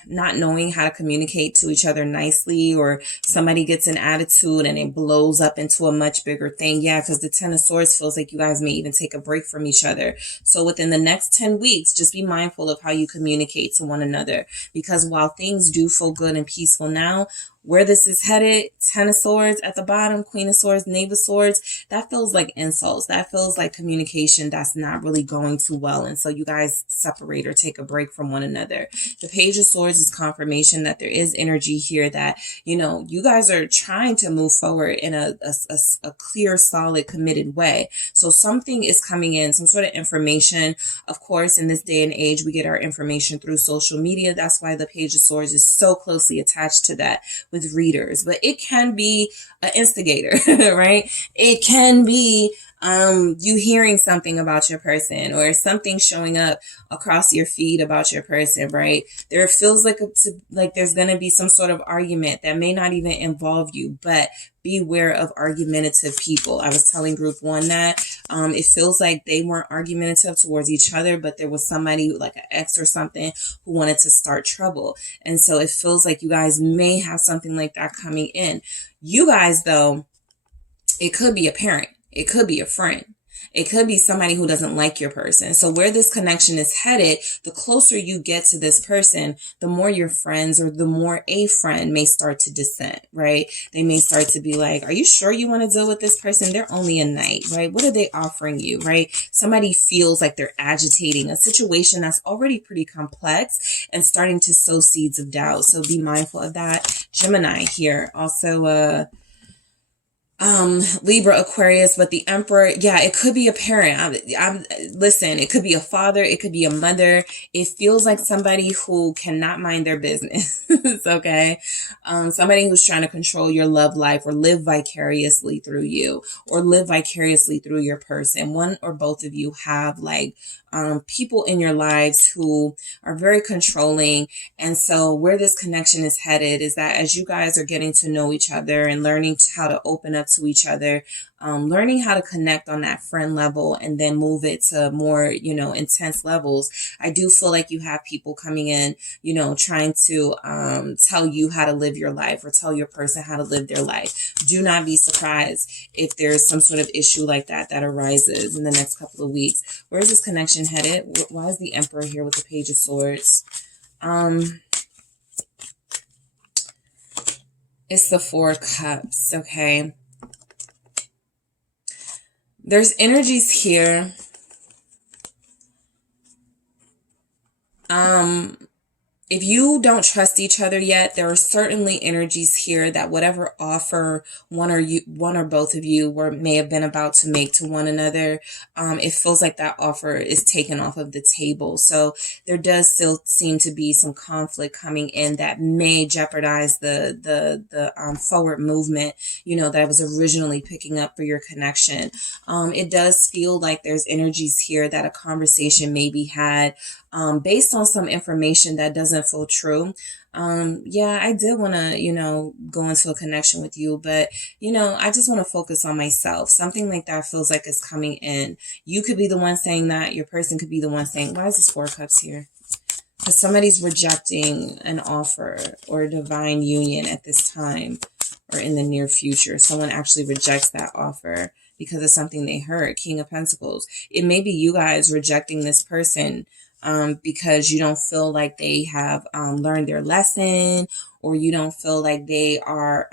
not knowing how to communicate to each other nicely, or somebody gets an attitude and it blows up into a much bigger thing. Yeah, because the Ten of Swords feels like you guys may even take a break from each other. So within the next 10 weeks, just be mindful of how you communicate to one another, because while things do feel good and peaceful now, Where this is headed, Ten of Swords at the bottom, Queen of Swords, Knave of Swords, that feels like insults. That feels like communication that's not really going too well. And so you guys separate or take a break from one another. The Page of Swords is confirmation that there is energy here that, you know, you guys are trying to move forward in a clear, solid, committed way. So something is coming in, some sort of information. Of course, in this day and age, we get our information through social media. That's why the Page of Swords is so closely attached to that with readers. But it can be an instigator, right? It can be you hearing something about your person or something showing up across your feed about your person, right? There feels like there's going to be some sort of argument that may not even involve you, but beware of argumentative people. I was telling group one that it feels like they weren't argumentative towards each other, but there was somebody like an ex or something who wanted to start trouble. And so it feels like you guys may have something like that coming in. You guys, though, it could be a parent. It could be a friend. It could be somebody who doesn't like your person. So where this connection is headed, the closer you get to this person, the more your friends or the more a friend may start to dissent, right? They may start to be like, are you sure you want to deal with this person? They're only a knight, right? What are they offering you, right? Somebody feels like they're agitating a situation that's already pretty complex and starting to sow seeds of doubt. So be mindful of that. Gemini here. Also, Libra, Aquarius, but the Emperor, yeah, it could be a parent. Listen, it could be a father, it could be a mother. It feels like somebody who cannot mind their business. Okay. Somebody who's trying to control your love life or live vicariously through you or live vicariously through your person. One or both of you have like, people in your lives who are very controlling. And so where this connection is headed is that as you guys are getting to know each other and learning how to open up to each other, learning how to connect on that friend level and then move it to more, you know, intense levels. I do feel like you have people coming in, you know, trying to tell you how to live your life or tell your person how to live their life. Do not be surprised if there's some sort of issue like that arises in the next couple of weeks. Where's this connection headed? Why is the Emperor here with the Page of Swords? It's the Four of Cups, okay? There's energies here. If you don't trust each other yet, there are certainly energies here that whatever offer one or both of you may have been about to make to one another, it feels like that offer is taken off of the table. So there does still seem to be some conflict coming in that may jeopardize the forward movement, you know, that I was originally picking up for your connection. It does feel like there's energies here that a conversation may be had based on some information that doesn't feel true. Yeah, I did want to, you know, go into a connection with you, but, you know, I just want to focus on myself. Something like that feels like it's coming in. You could be the one saying that. Your person could be the one saying, why is this Four of Cups here? Because somebody's rejecting an offer or a divine union at this time or in the near future. Someone actually rejects that offer because of something they heard. King of Pentacles. It may be you guys rejecting this person because you don't feel like they have learned their lesson, or you don't feel like they are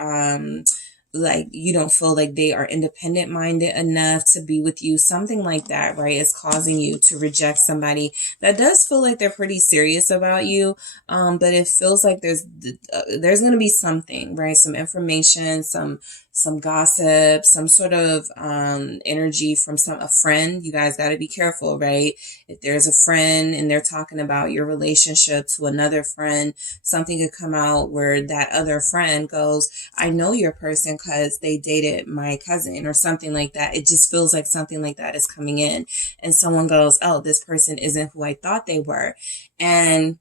independent minded enough to be with you. Something like that, right, is causing you to reject somebody that does feel like they're pretty serious about you. But it feels like there's going to be something, right? Some information, some gossip, some sort of energy from a friend. You guys got to be careful, right? If there's a friend and they're talking about your relationship to another friend, something could come out where that other friend goes, I know your person because they dated my cousin or something like that. It just feels like something like that is coming in. And someone goes, oh, this person isn't who I thought they were. And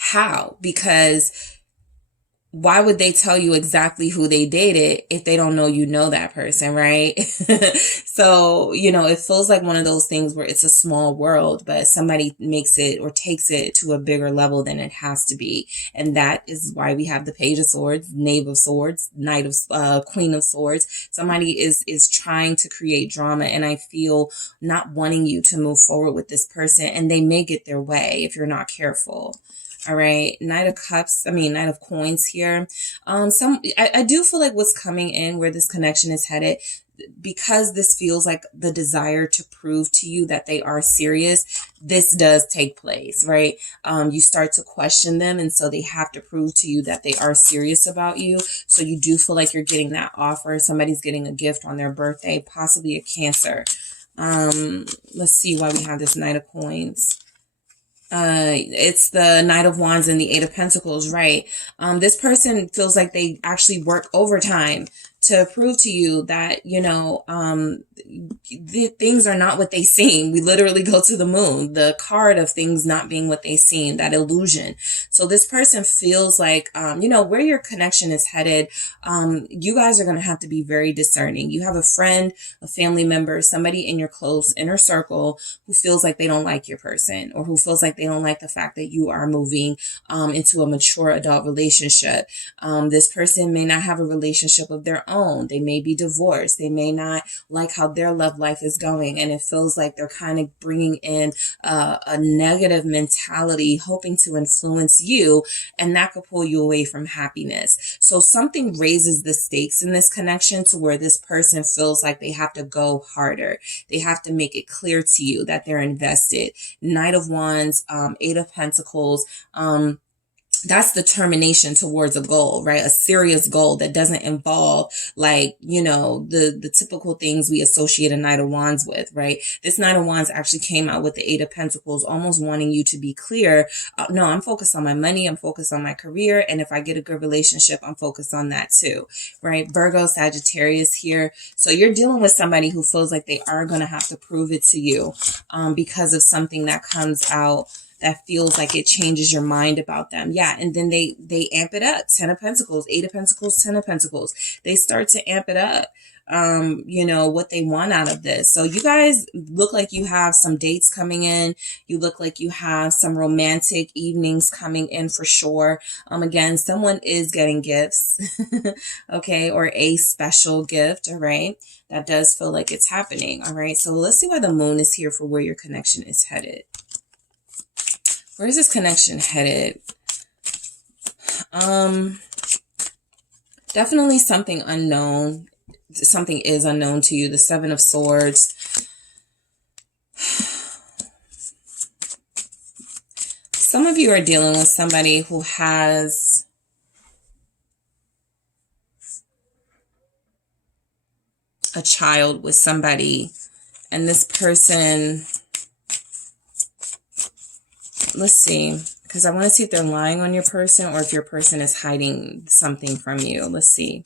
how? Because why would they tell you exactly who they dated if they don't know you know that person, right? So, you know, it feels like one of those things where it's a small world, but somebody makes it or takes it to a bigger level than it has to be. And that is why we have the Page of Swords, Knave of Swords, Knight of Queen of Swords. Somebody is trying to create drama, and I feel not wanting you to move forward with this person, and they may get their way if you're not careful. All right, Knight of Cups, Knight of Coins here. I do feel like what's coming in, where this connection is headed, because this feels like the desire to prove to you that they are serious, this does take place, right? You start to question them, and so they have to prove to you that they are serious about you. So you do feel like you're getting that offer. Somebody's getting a gift on their birthday, possibly a Cancer. Let's see why we have this Knight of Coins. It's the Knight of Wands and the Eight of Pentacles, right? This person feels like they actually work overtime to prove to you that, things are not what they seem. We literally go to the moon, the card of things not being what they seem, that illusion. So this person feels like, where your connection is headed, you guys are going to have to be very discerning. You have a friend, a family member, somebody in your close inner circle who feels like they don't like your person, or who feels like they don't like the fact that you are moving into a mature adult relationship. This person may not have a relationship of their own. They may be divorced. They may not like how their love life is going. And it feels like they're kind of bringing in a negative mentality, hoping to influence you. And that could pull you away from happiness. So something raises the stakes in this connection to where this person feels like they have to go harder. They have to make it clear to you that they're invested. Knight of Wands, Eight of Pentacles, that's determination towards a goal, right? A serious goal that doesn't involve the typical things we associate a Knight of Wands with, right? This Knight of Wands actually came out with the Eight of Pentacles, almost wanting you to be clear. No, I'm focused on my money. I'm focused on my career. And if I get a good relationship, I'm focused on that too, right? Virgo, Sagittarius here. So you're dealing with somebody who feels like they are going to have to prove it to you because of something that comes out that feels like it changes your mind about them. Yeah, and then they amp it up. 10 of Pentacles, 8 of Pentacles, 10 of Pentacles. They start to amp it up, what they want out of this. So you guys look like you have some dates coming in. You look like you have some romantic evenings coming in for sure. Again, someone is getting gifts, okay, or a special gift, all right? That does feel like it's happening, all right? So let's see why the moon is here for where your connection is headed. Where is this connection headed? Definitely something unknown. Something is unknown to you. The Seven of Swords. Some of you are dealing with somebody who has a child with somebody, and this person... Let's see, because I want to see if they're lying on your person or if your person is hiding something from you. Let's see.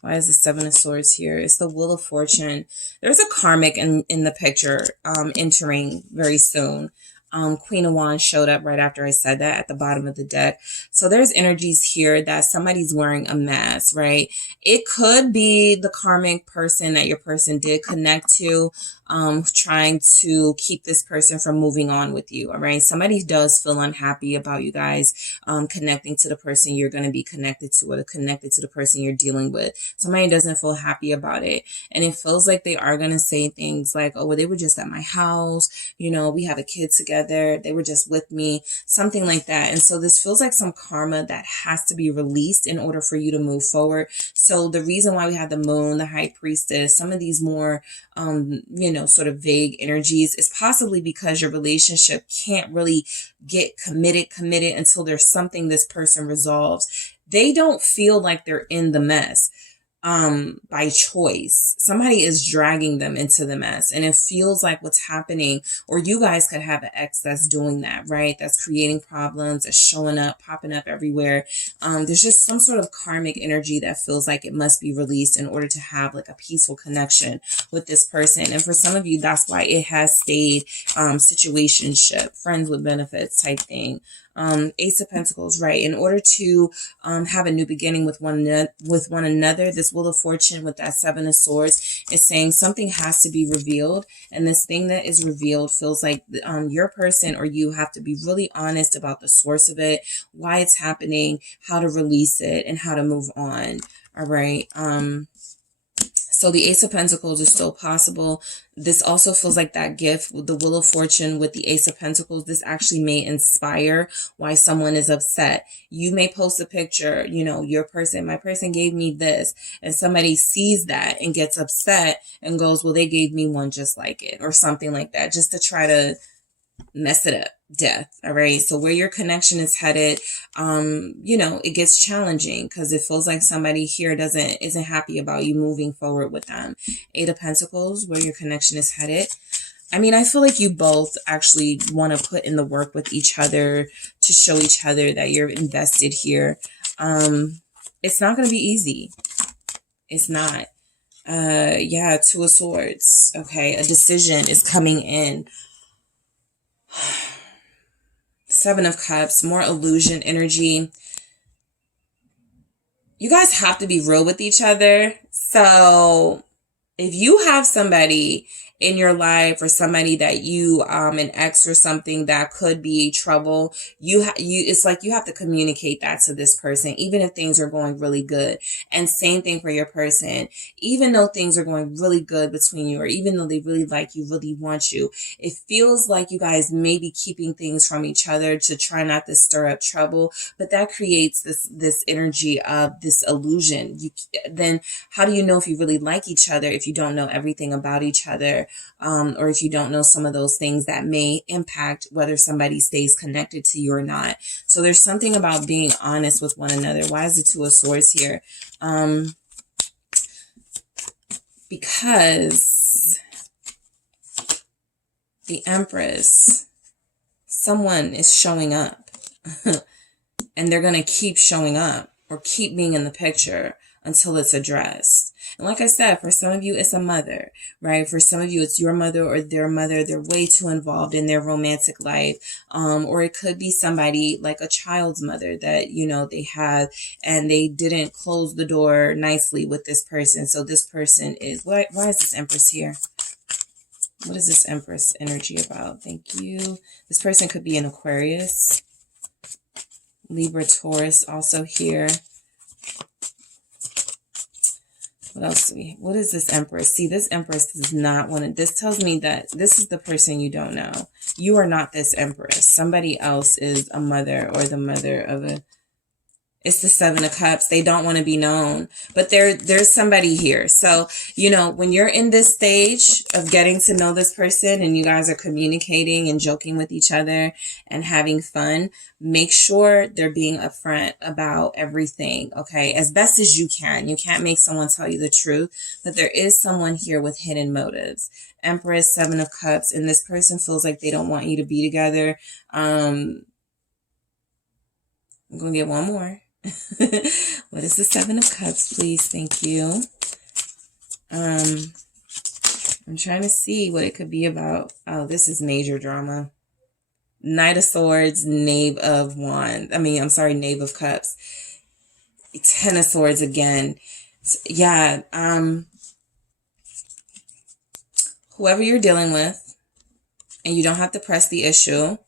Why is the Seven of Swords here? It's the Wheel of Fortune. There's a karmic in the picture entering very soon. Queen of Wands showed up right after I said that at the bottom of the deck. So there's energies here that somebody's wearing a mask, right? It could be the karmic person that your person did connect to, trying to keep this person from moving on with you, all right? Somebody does feel unhappy about you guys connecting to the person you're going to be connected to, or connected to the person you're dealing with. Somebody doesn't feel happy about it. And it feels like they are going to say things like, oh, well, they were just at my house. We have a kid together. They were just with me, something like that. And so this feels like some karma that has to be released in order for you to move forward. So the reason why we have the moon, the high priestess, some of these more, sort of vague energies is possibly because your relationship can't really get committed until there's something this person resolves. They don't feel like they're in the mess by choice. Somebody is dragging them into the mess, and it feels like what's happening, or you guys could have an ex that's doing that, right? That's creating problems, that's showing up, popping up everywhere. There's just some sort of karmic energy that feels like it must be released in order to have like a peaceful connection with this person. And for some of you, that's why it has stayed situationship, friends with benefits type thing. Ace of Pentacles, right? In order to have a new beginning with one another, this Wheel of Fortune with that Seven of Swords is saying something has to be revealed, and this thing that is revealed feels like your person or you have to be really honest about the source of it, why it's happening, how to release it, and how to move on. All right. So the Ace of Pentacles is still possible. This also feels like that gift with the Wheel of Fortune with the Ace of Pentacles. This actually may inspire why someone is upset. You may post a picture, you know, my person gave me this, and somebody sees that and gets upset and goes, well, they gave me one just like it, or something like that, just to try to mess it up. Death. All right. So where your connection is headed, you know, it gets challenging because it feels like somebody here isn't happy about you moving forward with them. Eight of Pentacles, where your connection is headed. I mean, I feel like you both actually want to put in the work with each other to show each other that you're invested here. It's not going to be easy. It's not. Yeah, Two of Swords. Okay. A decision is coming in. Seven of Cups, more illusion energy. You guys have to be real with each other. So if you have somebody in your life or somebody that you, an ex or something that could be trouble, it's like you have to communicate that to this person, even if things are going really good. And same thing for your person. Even though things are going really good between you, or even though they really like you, really want you, it feels like you guys may be keeping things from each other to try not to stir up trouble. But that creates this energy of this illusion. Then how do you know if you really like each other if you don't know everything about each other? Or if you don't know some of those things that may impact whether somebody stays connected to you or not. So there's something about being honest with one another. Why is the Two of Swords here? Because the Empress, someone is showing up and they're going to keep showing up or keep being in the picture until it's addressed. And like I said, for some of you, it's a mother, right? For some of you, it's your mother or their mother. They're way too involved in their romantic life. Or it could be somebody like a child's mother that, you know, they have, and they didn't close the door nicely with this person. So this person is, why is this Empress here? What is this Empress energy about? Thank you. This person could be an Aquarius, Libra, Taurus also here. What else? What is this Empress? See, this Empress does not want to. This tells me that this is the person you don't know. You are not this Empress. Somebody else is a mother or the mother of a. It's the Seven of Cups. They don't want to be known, but there's somebody here. So, you know, when you're in this stage of getting to know this person and you guys are communicating and joking with each other and having fun, make sure they're being upfront about everything. Okay. As best as you can. You can't make someone tell you the truth, but there is someone here with hidden motives. Empress, Seven of Cups, and this person feels like they don't want you to be together. I'm going to get one more. What is the Seven of Cups, please? Thank you. I'm trying to see what it could be about. Oh, this is major drama. Knight of Swords, Knave of Wands. Knave of Cups. Ten of Swords again. Yeah. Whoever you're dealing with, and you don't have to press the issue.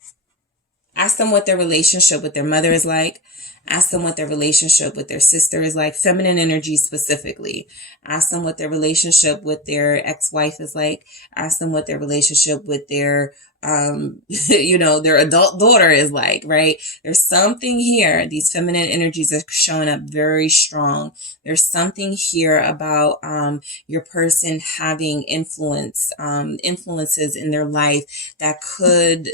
Ask them what their relationship with their mother is like. Ask them what their relationship with their sister is like, feminine energy specifically. Ask them what their relationship with their ex-wife is like. Ask them what their relationship with their, their adult daughter is like, right? There's something here. These feminine energies are showing up very strong. There's something here about, your person having influences in their life that could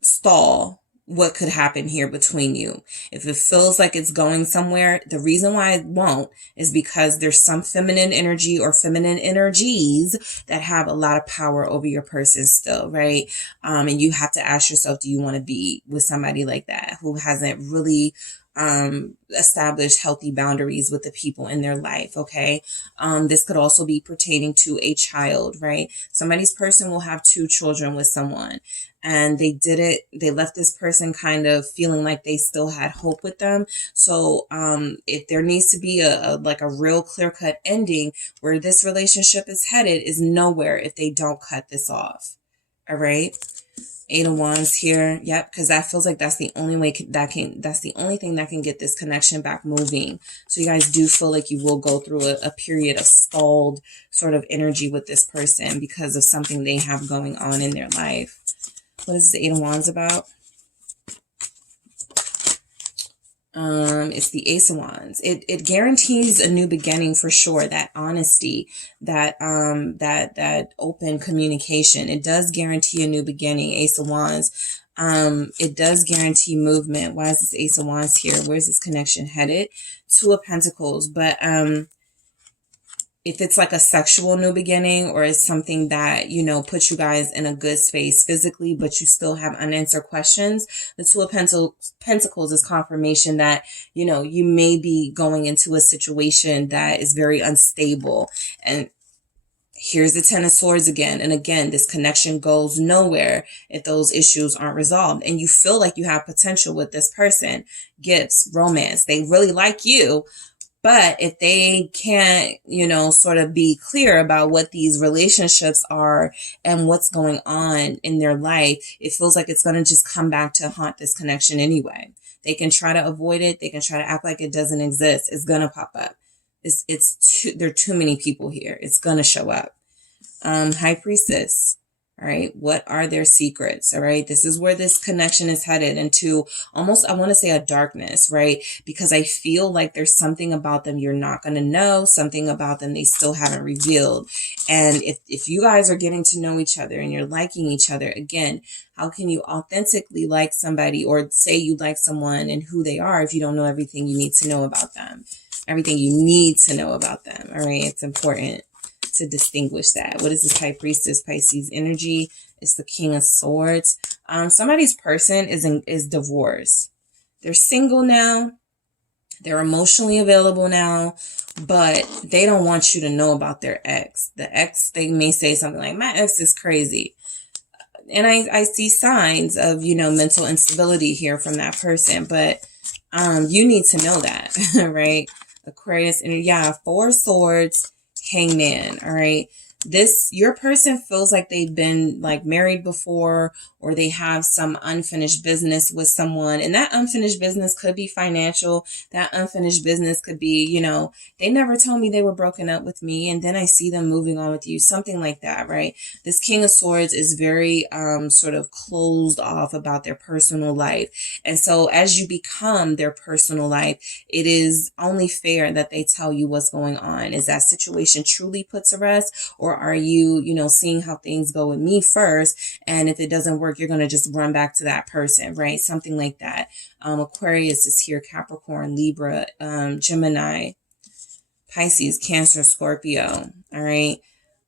stall what could happen here between you. If it feels like it's going somewhere, the reason why it won't is because there's some feminine energy or feminine energies that have a lot of power over your person still, right? And you have to ask yourself, do you want to be with somebody like that who hasn't really established healthy boundaries with the people in their life? Okay. This could also be pertaining to a child, right? Somebody's person will have two children with someone, and they left this person kind of feeling like they still had hope with them. So, if there needs to be a real clear-cut ending where this relationship is headed, is nowhere if they don't cut this off. All right. Eight of Wands here. Yep, because that feels like that's the only way that's the only thing that can get this connection back moving. So you guys do feel like you will go through a period of stalled sort of energy with this person because of something they have going on in their life. What is the Eight of Wands about? It's the Ace of Wands. It guarantees a new beginning for sure. That honesty, that open communication. It does guarantee a new beginning. Ace of Wands. It does guarantee movement. Why is this Ace of Wands here? Where's this connection headed? Two of Pentacles. But if it's like a sexual new beginning, or it's something that, you know, puts you guys in a good space physically, but you still have unanswered questions, the Two of Pentacles is confirmation that, you know, you may be going into a situation that is very unstable. And here's the Ten of Swords again. And again, this connection goes nowhere if those issues aren't resolved. And you feel like you have potential with this person. Gifts, romance. They really like you. But if they can't, you know, sort of be clear about what these relationships are and what's going on in their life, it feels like it's going to just come back to haunt this connection anyway. They can try to avoid it. They can try to act like it doesn't exist. It's going to pop up. There are too many people here. It's going to show up. High Priestess. All right. What are their secrets? All right. This is where this connection is headed into almost, I want to say, a darkness, right? Because I feel like there's something about them you're not going to know, something about them they still haven't revealed. And if you guys are getting to know each other and you're liking each other, again, how can you authentically like somebody or say you like someone and who they are if you don't know everything you need to know about them? Everything you need to know about them. All right. It's important to distinguish that. What is this High Priestess Pisces energy? It's the King of Swords. Somebody's person is divorced. They're single now. They're emotionally available now, but they don't want you to know about their ex. The ex, they may say something like, my ex is crazy. And I see signs of, you know, mental instability here from that person, but you need to know that, right? Aquarius energy. Yeah, Four Swords. Hangman. All right. Your person feels like they've been like married before, or they have some unfinished business with someone. And that unfinished business could be financial. That unfinished business could be, you know, they never told me they were broken up with me, and then I see them moving on with you. Something like that, right? This King of Swords is very sort of closed off about their personal life. And so as you become their personal life, it is only fair that they tell you what's going on. Is that situation truly put to rest? Or are you, you know, seeing how things go with me first? And if it doesn't work, you're going to just run back to that person, right? Something like that. Aquarius is here, Capricorn, Libra, Gemini, Pisces, Cancer, Scorpio. All right.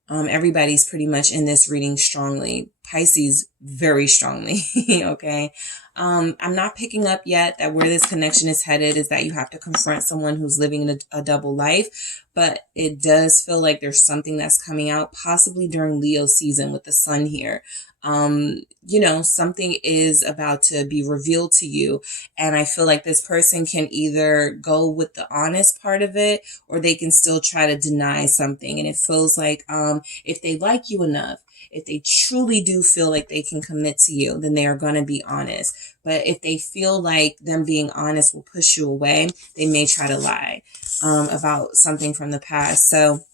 Everybody's pretty much in this reading strongly. Pisces, very strongly. Okay. I'm not picking up yet that where this connection is headed is that you have to confront someone who's living a double life, but it does feel like there's something that's coming out possibly during Leo season with the sun here. You know, something is about to be revealed to you. And I feel like this person can either go with the honest part of it, or they can still try to deny something. And it feels like, if they like you enough, if they truly do feel like they can commit to you, then they are going to be honest. But if they feel like them being honest will push you away, they may try to lie, about something from the past. So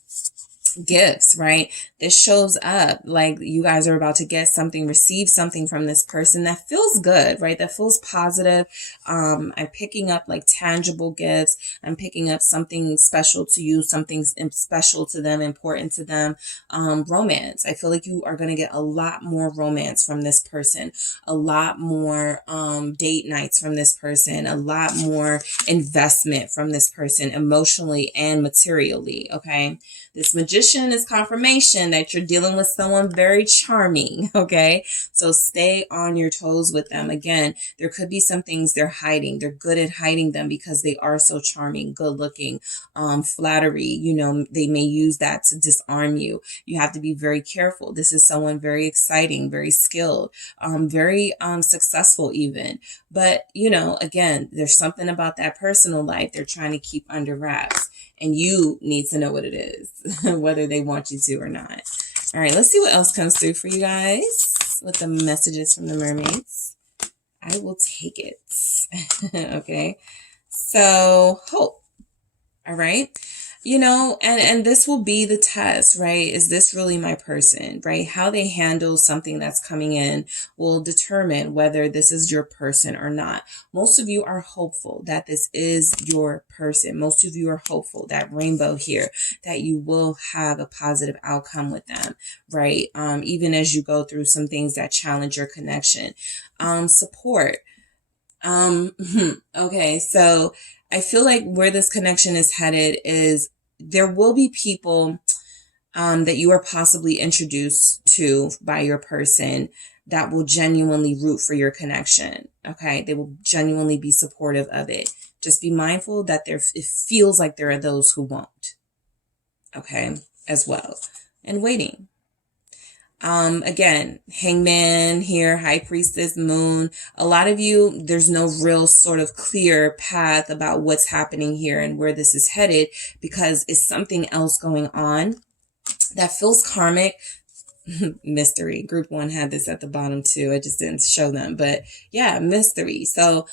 gifts, right? This shows up like you guys are about to get something, receive something from this person that feels good, right? That feels positive. I'm picking up like tangible gifts. I'm picking up something special to you, something special to them, important to them. Romance. I feel like you are going to get a lot more romance from this person, a lot more date nights from this person, a lot more investment from this person, emotionally and materially. Okay. This Magician is confirmation that you're dealing with someone very charming, okay? So stay on your toes with them. Again, there could be some things they're hiding. They're good at hiding them because they are so charming, good looking, flattery. You know, they may use that to disarm you. You have to be very careful. This is someone very exciting, very skilled, very successful even. But, you know, again, there's something about that personal life they're trying to keep under wraps. And you need to know what it is, whether they want you to or not. All right, let's see what else comes through for you guys. with the messages from the mermaids. I will take it. Okay. So, hope. All right. You know, and this will be the test, right? Is this really my person, right? How they handle something that's coming in will determine whether this is your person or not. Most of you are hopeful that this is your person. Most of you are hopeful, that rainbow here, that you will have a positive outcome with them, right? Even as you go through some things that challenge your connection. Support. Okay, so I feel like where this connection is headed is there will be people that you are possibly introduced to by your person that will genuinely root for your connection. Okay, they will genuinely be supportive of it. Just be mindful that it feels like there are those who won't. Okay, as well. And waiting. Again, Hangman here, High Priestess, Moon. A lot of you, there's no real sort of clear path about what's happening here and where this is headed because it's something else going on that feels karmic. Mystery. Group 1 had this at the bottom too. I just didn't show them, but yeah, mystery. So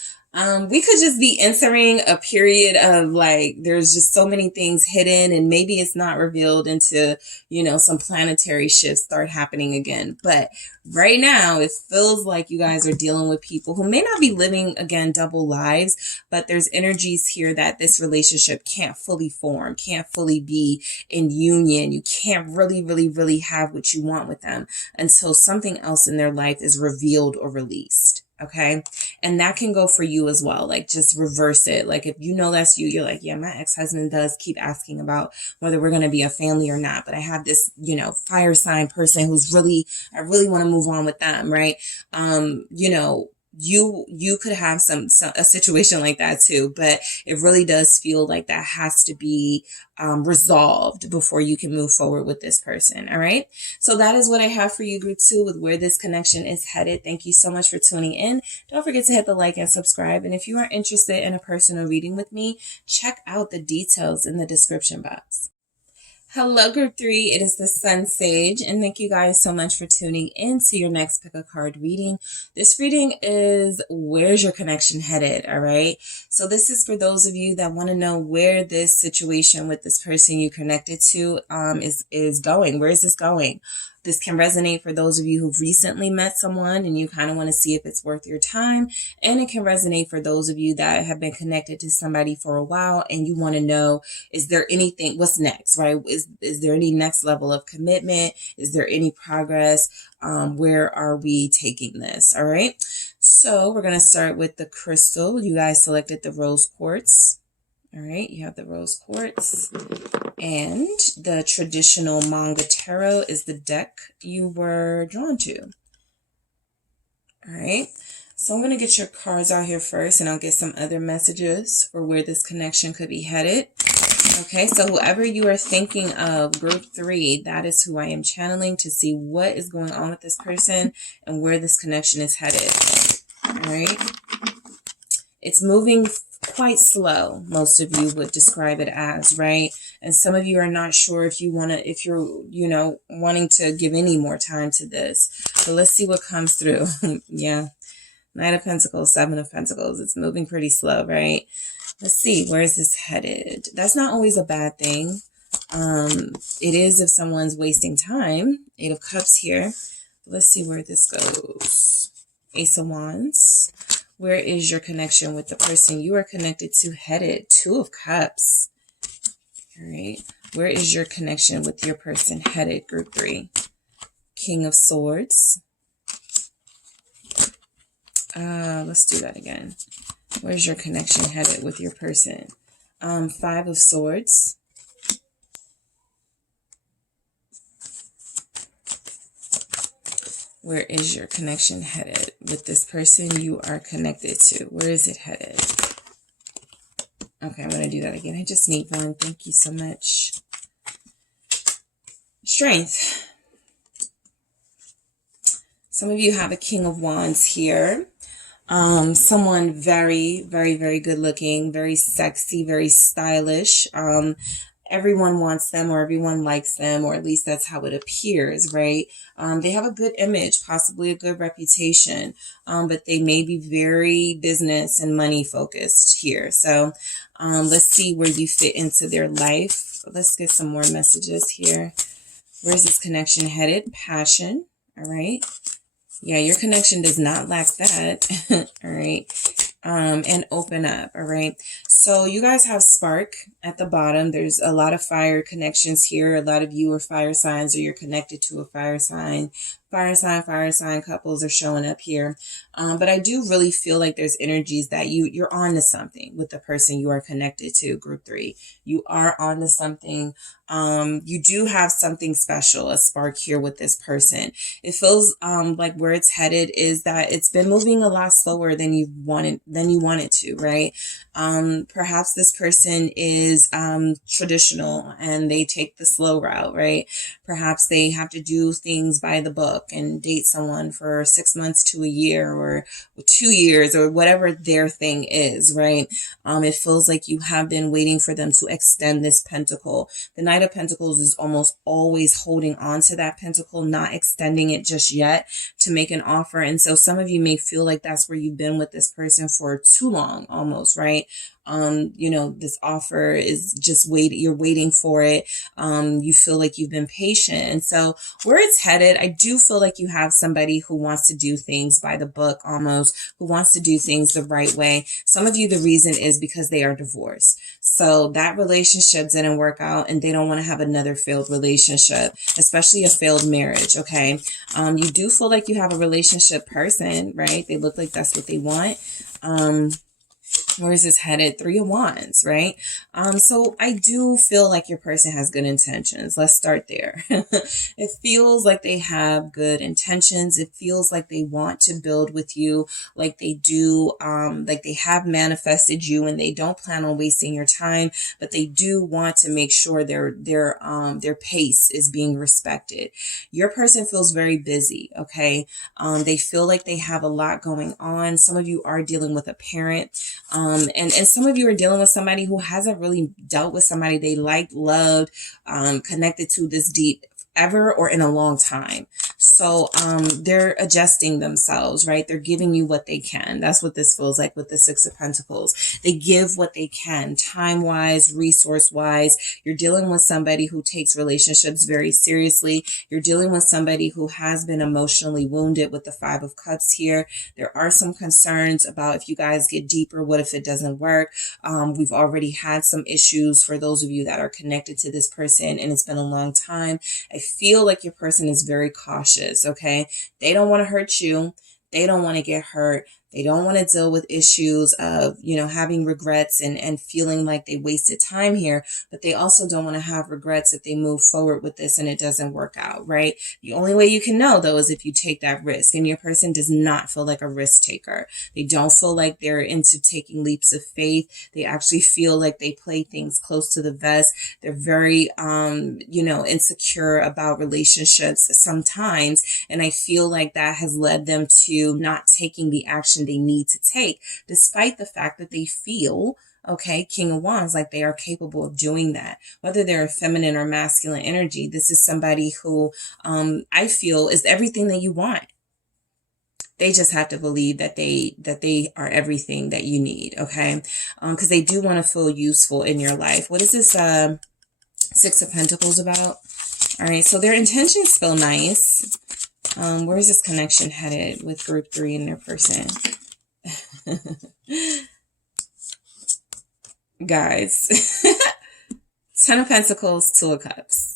we could just be entering a period of like, there's just so many things hidden and maybe it's not revealed into, you know, some planetary shifts start happening again. But right now it feels like you guys are dealing with people who may not be living, again, double lives, but there's energies here that this relationship can't fully form, can't fully be in union. You can't really have what you want with them until something else in their life is revealed or released. Okay. And that can go for you as well. Like just reverse it. Like if you know that's you, you're like, yeah, my ex-husband does keep asking about whether we're going to be a family or not. But I have this, you know, fire sign person who's I really want to move on with them. Right. You know, you could have a situation like that too, but it really does feel like that has to be resolved before you can move forward with this person. All right. So that is what I have for you, group 2, with where this connection is headed. Thank you so much for tuning in. Don't forget to hit the like and subscribe. And if you are interested in a personal reading with me, check out the details in the description box. Hello, group 3. It is the SunSage, and thank you guys so much for tuning in to your next pick a card reading. This reading is where's your connection headed, all right? So this is for those of you that want to know where this situation with this person you connected to is going. Where is this going? This can resonate for those of you who've recently met someone and you kind of want to see if it's worth your time. And it can resonate for those of you that have been connected to somebody for a while and you want to know, is there anything, what's next, right? Is there any next level of commitment? Is there any progress? Where are we taking this? All right. So we're going to start with the crystal. You guys selected the rose quartz. All right, you have the rose quartz, and the traditional manga tarot is the deck you were drawn to. All right, so I'm going to get your cards out here first, and I'll get some other messages for where this connection could be headed. Okay, so whoever you are thinking of, group 3, that is who I am channeling to see what is going on with this person and where this connection is headed. All right, it's moving quite slow, most of you would describe it as, right? And some of you are not sure if you're, you know, wanting to give any more time to this. But let's see what comes through. Yeah. Knight of Pentacles, 7 of Pentacles. It's moving pretty slow, right? Let's see. Where is this headed? That's not always a bad thing. It is if someone's wasting time. 8 of Cups here. Let's see where this goes. Ace of Wands. Where is your connection with the person you are connected to headed? 2 of Cups. All right. Where is your connection with your person headed, group 3? King of Swords. Let's do that again. Where's your connection headed with your person? 5 of Swords. Where is your connection headed with this person you are connected to? Where is it headed? Okay, I'm going to do that again. I just need one. Thank you so much. Strength. Some of you have a King of Wands here. Someone very, very, very good looking, very sexy, very stylish. everyone wants them or everyone likes them, or at least that's how it appears, right? They have a good image, possibly a good reputation, but they may be very business and money focused here. So let's see where you fit into their life. Let's get some more messages here. Where's this connection headed? Passion. All right. Yeah, your connection does not lack that. All right. And open up. All right. So you guys have spark at the bottom. There's a lot of fire connections here. A lot of you are fire signs, or you're connected to a fire sign. Fire sign couples are showing up here. But I do really feel like there's energies that you're on to something with the person you are connected to, group 3. You are on to something. You do have something special, a spark here with this person. It feels like where it's headed is that it's been moving a lot slower than you wanted to, right? Perhaps this person is traditional and they take the slow route, right? Perhaps they have to do things by the book and date someone for 6 months to a year or 2 years or whatever their thing is, right? It feels like you have been waiting for them to extend this pentacle. The Knight of Pentacles is almost always holding on to that pentacle, not extending it just yet to make an offer. And so some of you may feel like that's where you've been with this person for too long almost, right? You know, this offer is just you're waiting for it. You feel like you've been patient. And so where it's headed, I do feel like you have somebody who wants to do things by the book almost, who wants to do things the right way. Some of you, the reason is because they are divorced. So that relationship didn't work out and they don't want to have another failed relationship, especially a failed marriage. Okay. You do feel like you have a relationship person, right? They look like that's what they want. Where is this headed? 3 of Wands, right? So I do feel like your person has good intentions. Let's start there. It feels like they have good intentions. It feels like they want to build with you, like they do, like they have manifested you and they don't plan on wasting your time, but they do want to make sure their pace is being respected. Your person feels very busy, okay? They feel like they have a lot going on. Some of you are dealing with a parent. And some of you are dealing with somebody who hasn't really dealt with somebody they liked, loved, connected to this deep ever or in a long time. So they're adjusting themselves, right? They're giving you what they can. That's what this feels like with the 6 of Pentacles. They give what they can, time-wise, resource-wise. You're dealing with somebody who takes relationships very seriously. You're dealing with somebody who has been emotionally wounded with the 5 of Cups here. There are some concerns about if you guys get deeper, what if it doesn't work? We've already had some issues for those of you that are connected to this person and it's been a long time. I feel like your person is very cautious, okay? They don't want to hurt you. They don't want to get hurt. They don't want to deal with issues of, you know, having regrets and feeling like they wasted time here, but they also don't want to have regrets if they move forward with this and it doesn't work out, right? The only way you can know, though, is if you take that risk, and your person does not feel like a risk taker. They don't feel like they're into taking leaps of faith. They actually feel like they play things close to the vest. They're very, you know, insecure about relationships sometimes, and I feel like that has led them to not taking the action they need to take, despite the fact that they feel, okay, King of Wands, like they are capable of doing that. Whether they're a feminine or masculine energy, this is somebody who I feel is everything that you want. They just have to believe that they are everything that you need, okay? Because they do want to feel useful in your life. What is this 6 of Pentacles about? All right, so their intentions feel nice. Where is this connection headed with group 3 and their person? Guys, 10 of Pentacles, 2 of Cups.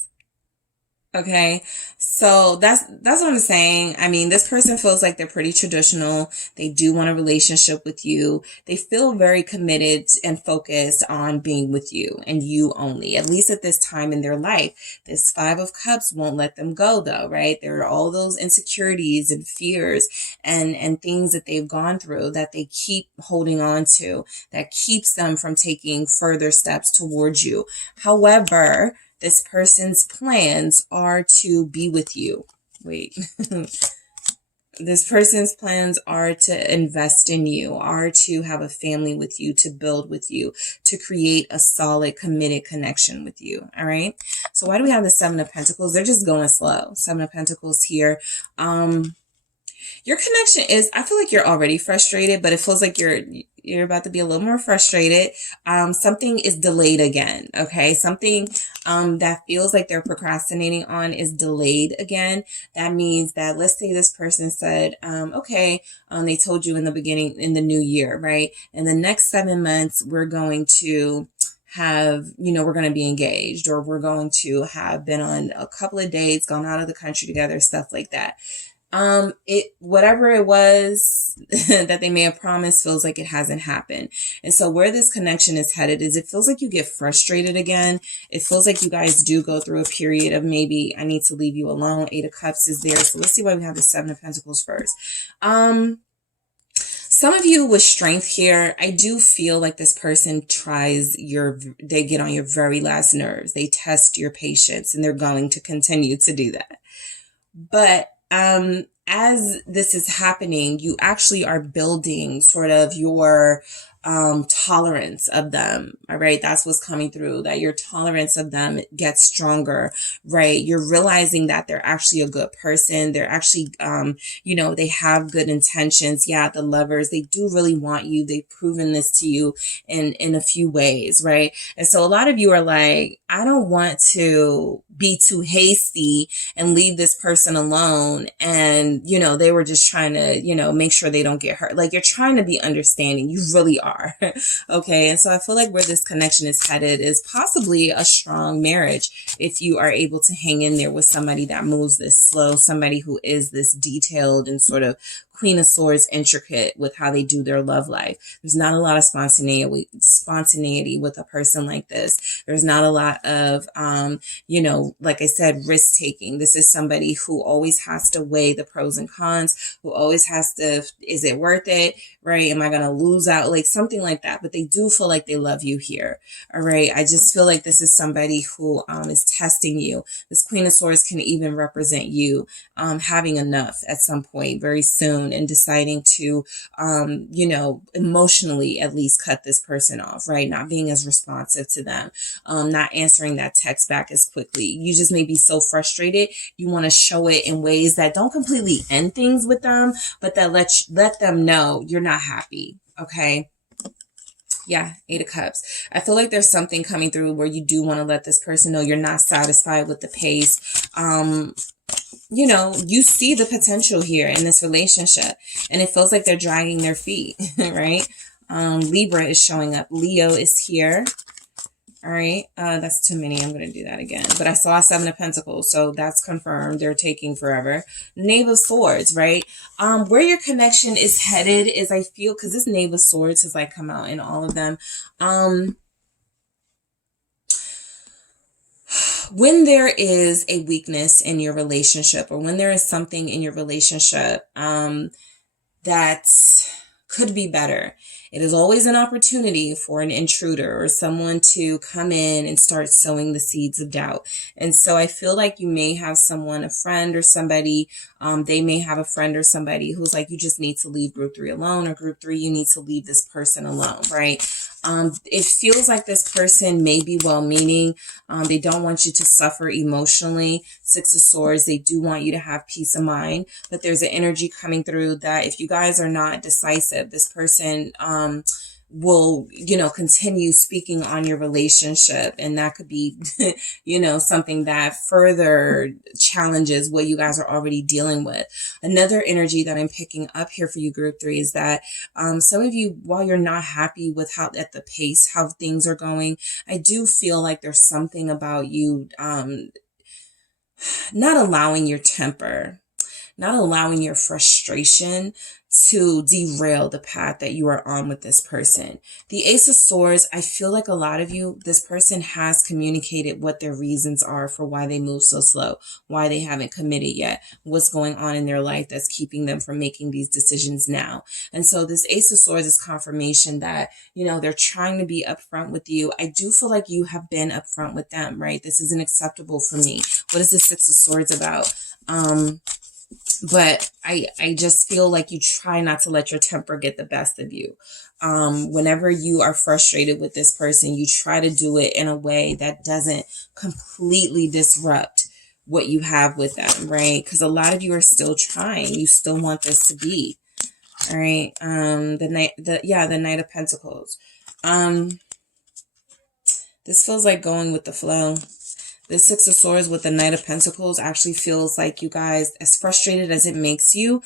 Okay, so that's what I'm saying. I mean, this person feels like they're pretty traditional. They do want a relationship with you. They feel very committed and focused on being with you and you only, at least at this time in their life. This 5 of Cups won't let them go, though, right? There are all those insecurities and fears and things that they've gone through that they keep holding on to, that keeps them from taking further steps towards you. However, this person's plans are to be with you. Wait. This person's plans are to invest in you, are to have a family with you, to build with you, to create a solid, committed connection with you. All right. So why do we have the Seven of Pentacles? They're just going slow. Seven of Pentacles here. Your connection is, I feel like you're already frustrated, but it feels like you're about to be a little more frustrated. Something is delayed again. Okay. Something, that feels like they're procrastinating on is delayed again. That means that, let's say this person said, okay, they told you in the beginning, in the new year, right? In the next 7 months, we're going to have, we're going to be engaged, or we're going to have been on a couple of dates, gone out of the country together, stuff like that. Whatever it was that they may have promised feels like it hasn't happened. And so where this connection is headed is, it feels like you get frustrated again. It feels like you guys do go through a period of, maybe I need to leave you alone. Eight of Cups is there. So let's see why we have the Seven of Pentacles first. Some of you with strength here, I do feel like this person they get on your very last nerves. They test your patience, and they're going to continue to do that. But as this is happening, you actually are building sort of your tolerance of them. All right. That's what's coming through, that your tolerance of them gets stronger, right? You're realizing that they're actually a good person. They're actually, they have good intentions. Yeah. The Lovers, they do really want you. They've proven this to you in a few ways, right? And so a lot of you are like, I don't want to be too hasty and leave this person alone. And, they were just trying to, make sure they don't get hurt. Like, you're trying to be understanding. You really are. Okay. And so I feel like where this connection is headed is possibly a strong marriage. If you are able to hang in there with somebody that moves this slow, somebody who is this detailed and sort of Queen of Swords, intricate with how they do their love life. There's not a lot of spontaneity with a person like this. There's not a lot of, like I said, risk taking. This is somebody who always has to weigh the pros and cons, who always has to, is it worth it? Right? Am I going to lose out? Like something like that. But they do feel like they love you here. All right. I just feel like this is somebody who is testing you. This Queen of Swords can even represent you having enough at some point very soon, and deciding to, emotionally at least cut this person off, right? Not being as responsive to them, not answering that text back as quickly. You just may be so frustrated. You want to show it in ways that don't completely end things with them, but that let them know you're not happy. Okay. Yeah, Eight of Cups. I feel like there's something coming through where you do want to let this person know you're not satisfied with the pace. You see the potential here in this relationship, and it feels like they're dragging their feet, right? Libra is showing up. Leo is here. All right. That's too many. I'm going to do that again. But I saw Seven of Pentacles, so that's confirmed. They're taking forever. Knave of Swords, right? Where your connection is headed is, I feel, because this Knave of Swords has like come out in all of them. When there is a weakness in your relationship, or when there is something in your relationship that could be better, it is always an opportunity for an intruder or someone to come in and start sowing the seeds of doubt. And so I feel like you may have someone, a friend or somebody, they may have a friend or somebody who's like, you just need to leave group 3 alone, or group 3, you need to leave this person alone, right? It feels like this person may be well-meaning. They don't want you to suffer emotionally. Six of Swords, they do want you to have peace of mind, but there's an energy coming through that if you guys are not decisive, this person, will, continue speaking on your relationship. And that could be, something that further challenges what you guys are already dealing with. Another energy that I'm picking up here for you, group 3, is that some of you, while you're not happy with how things are going, I do feel like there's something about you not allowing your temper, not allowing your frustration to derail the path that you are on with this person. The Ace of Swords, I feel like a lot of you, this person has communicated what their reasons are for why they move so slow, why they haven't committed yet, what's going on in their life that's keeping them from making these decisions now. And so this Ace of Swords is confirmation that, they're trying to be upfront with you. I do feel like you have been upfront with them, right? This isn't acceptable for me. What is the Six of Swords about? But I just feel like you try not to let your temper get the best of you. Whenever you are frustrated with this person, you try to do it in a way that doesn't completely disrupt what you have with them, right? Because a lot of you are still trying. You still want this to be. All right. The Knight of Pentacles. This feels like going with the flow. The Six of Swords with the Knight of Pentacles actually feels like you guys, as frustrated as it makes you,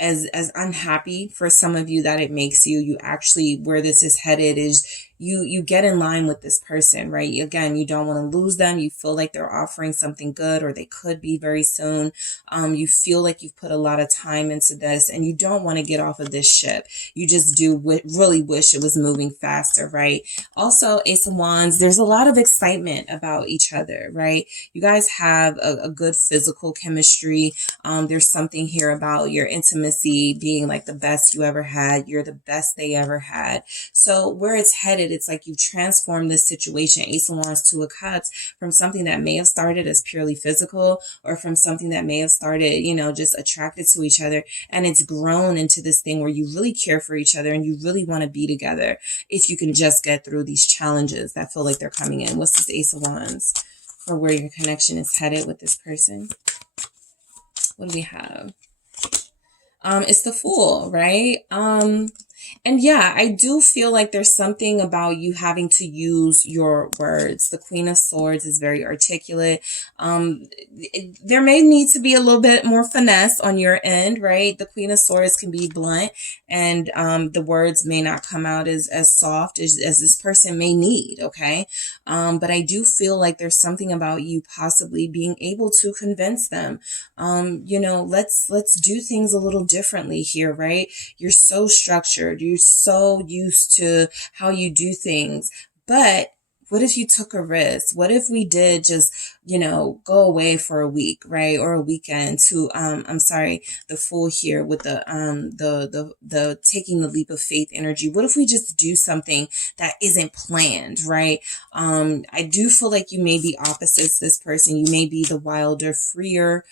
as unhappy for some of you that it makes you, you actually, where this is headed is you get in line with this person, right? Again, you don't want to lose them. You feel like they're offering something good, or they could be very soon. You feel like you've put a lot of time into this, and you don't want to get off of this ship. You just do really wish it was moving faster, right? Also, Ace of Wands, there's a lot of excitement about each other, right? You guys have a good physical chemistry. There's something here about your intimacy being like the best you ever had. You're the best they ever had. So where it's headed, it's like you've transformed this situation, Ace of Wands, Two of Cups, from something that may have started as purely physical, or from something that may have started, you know, just attracted to each other. And it's grown into this thing where you really care for each other and you really want to be together if you can just get through these challenges that feel like they're coming in. What's this Ace of Wands for where your connection is headed with this person? What do we have? It's the Fool, right? And yeah, I do feel like there's something about you having to use your words. The Queen of Swords is very articulate. There may need to be a little bit more finesse on your end, right? The Queen of Swords can be blunt, and the words may not come out as soft as this person may need, okay? But I do feel like there's something about you possibly being able to convince them, you know, let's do things a little differently here, right? You're so structured. You're so used to how you do things. But what if you took a risk? What if we did just, you know, go away for a week, right? Or a weekend to, I'm sorry, the Fool here with the taking the leap of faith energy. What if we just do something that isn't planned, right? I do feel like you may be opposites this person. You may be the wilder, freer,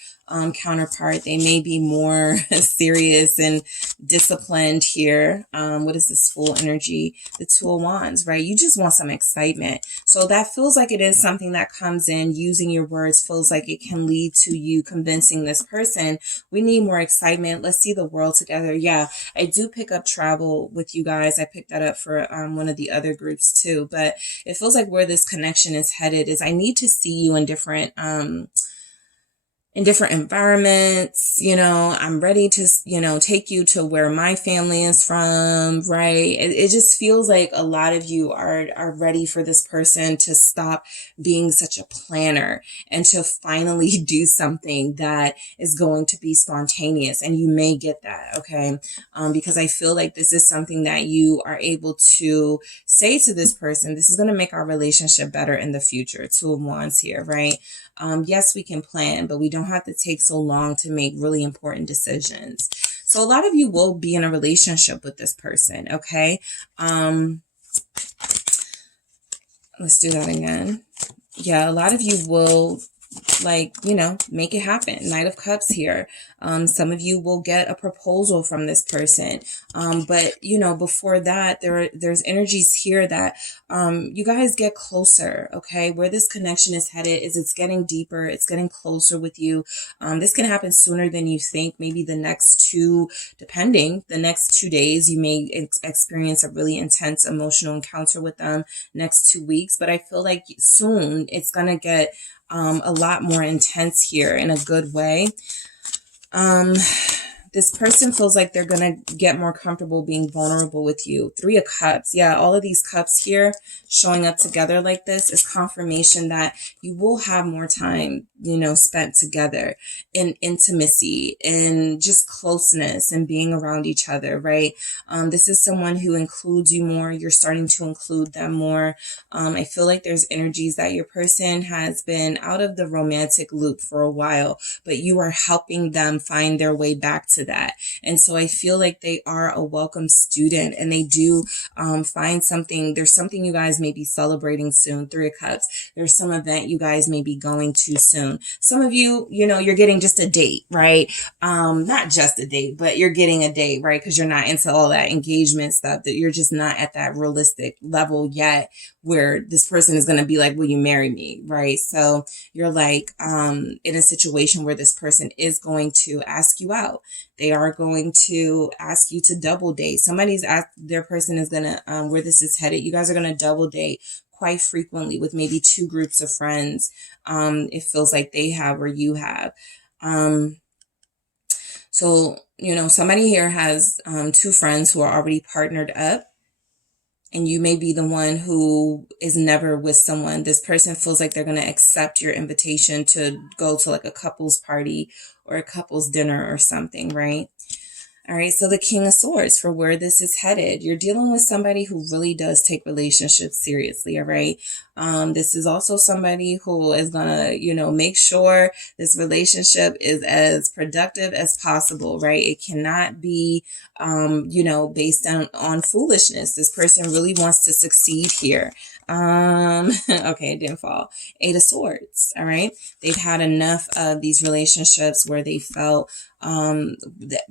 counterpart. They may be more serious and disciplined here. What is this Fool energy? The Two of Wands, right? You just want some excitement. So that feels like it is something that comes in. Using your words feels like it can lead to you convincing this person. We need more excitement. Let's see the world together. Yeah, I do pick up travel with you guys. I picked that up for one of the other groups too. But it feels like where this connection is headed is I need to see you in different environments. You know, I'm ready to, you know, take you to where my family is from, right? It just feels like a lot of you are ready for this person to stop being such a planner and to finally do something that is going to be spontaneous. And you may get that, okay? Because I feel like this is something that you are able to say to this person, this is going to make our relationship better in the future. Two of Wands here, right? Yes, we can plan, but we don't have to take so long to make really important decisions. So a lot of you will be in a relationship with this person, okay? Let's do that again. Yeah, a lot of you will, like, you know, make it happen. Knight of Cups here. Some of you will get a proposal from this person. But, you know, before that, there's energies here that you guys get closer, okay? Where this connection is headed is it's getting deeper. It's getting closer with you. This can happen sooner than you think. Maybe the next the next 2 days, you may experience a really intense emotional encounter with them. Next 2 weeks. But I feel like soon it's going to get a lot more intense here in a good way. This person feels like they're going to get more comfortable being vulnerable with you. Three of Cups. Yeah, all of these cups here showing up together like this is confirmation that you will have more time, you know, spent together in intimacy and just closeness and being around each other, right? This is someone who includes you more. You're starting to include them more. I feel like there's energies that your person has been out of the romantic loop for a while, but you are helping them find their way back to to that. And so I feel like they are a welcome student, and they do find something. There's something you guys may be celebrating soon. Three of Cups. There's some event you guys may be going to soon. Some of you, you know, you're getting just a date, right? Not just a date, but you're getting a date, right? Because you're not into all that engagement stuff, that you're just not at that realistic level yet where this person is going to be like, will you marry me? Right? So you're like in a situation where this person is going to ask you out. They are going to ask you to double date. Their person is going to, where this is headed, you guys are going to double date quite frequently with maybe two groups of friends. It feels like they have or you have. So, you know, somebody here has two friends who are already partnered up, and you may be the one who is never with someone. This person feels like they're going to accept your invitation to go to like a couple's party or a couple's dinner or something, right? All right, so the King of Swords for where this is headed. You're dealing with somebody who really does take relationships seriously, all right? This is also somebody who is going to, you know, make sure this relationship is as productive as possible, right? It cannot be, you know, based on foolishness. This person really wants to succeed here. Okay, it didn't fall. Eight of Swords, all right? They've had enough of these relationships where they felt that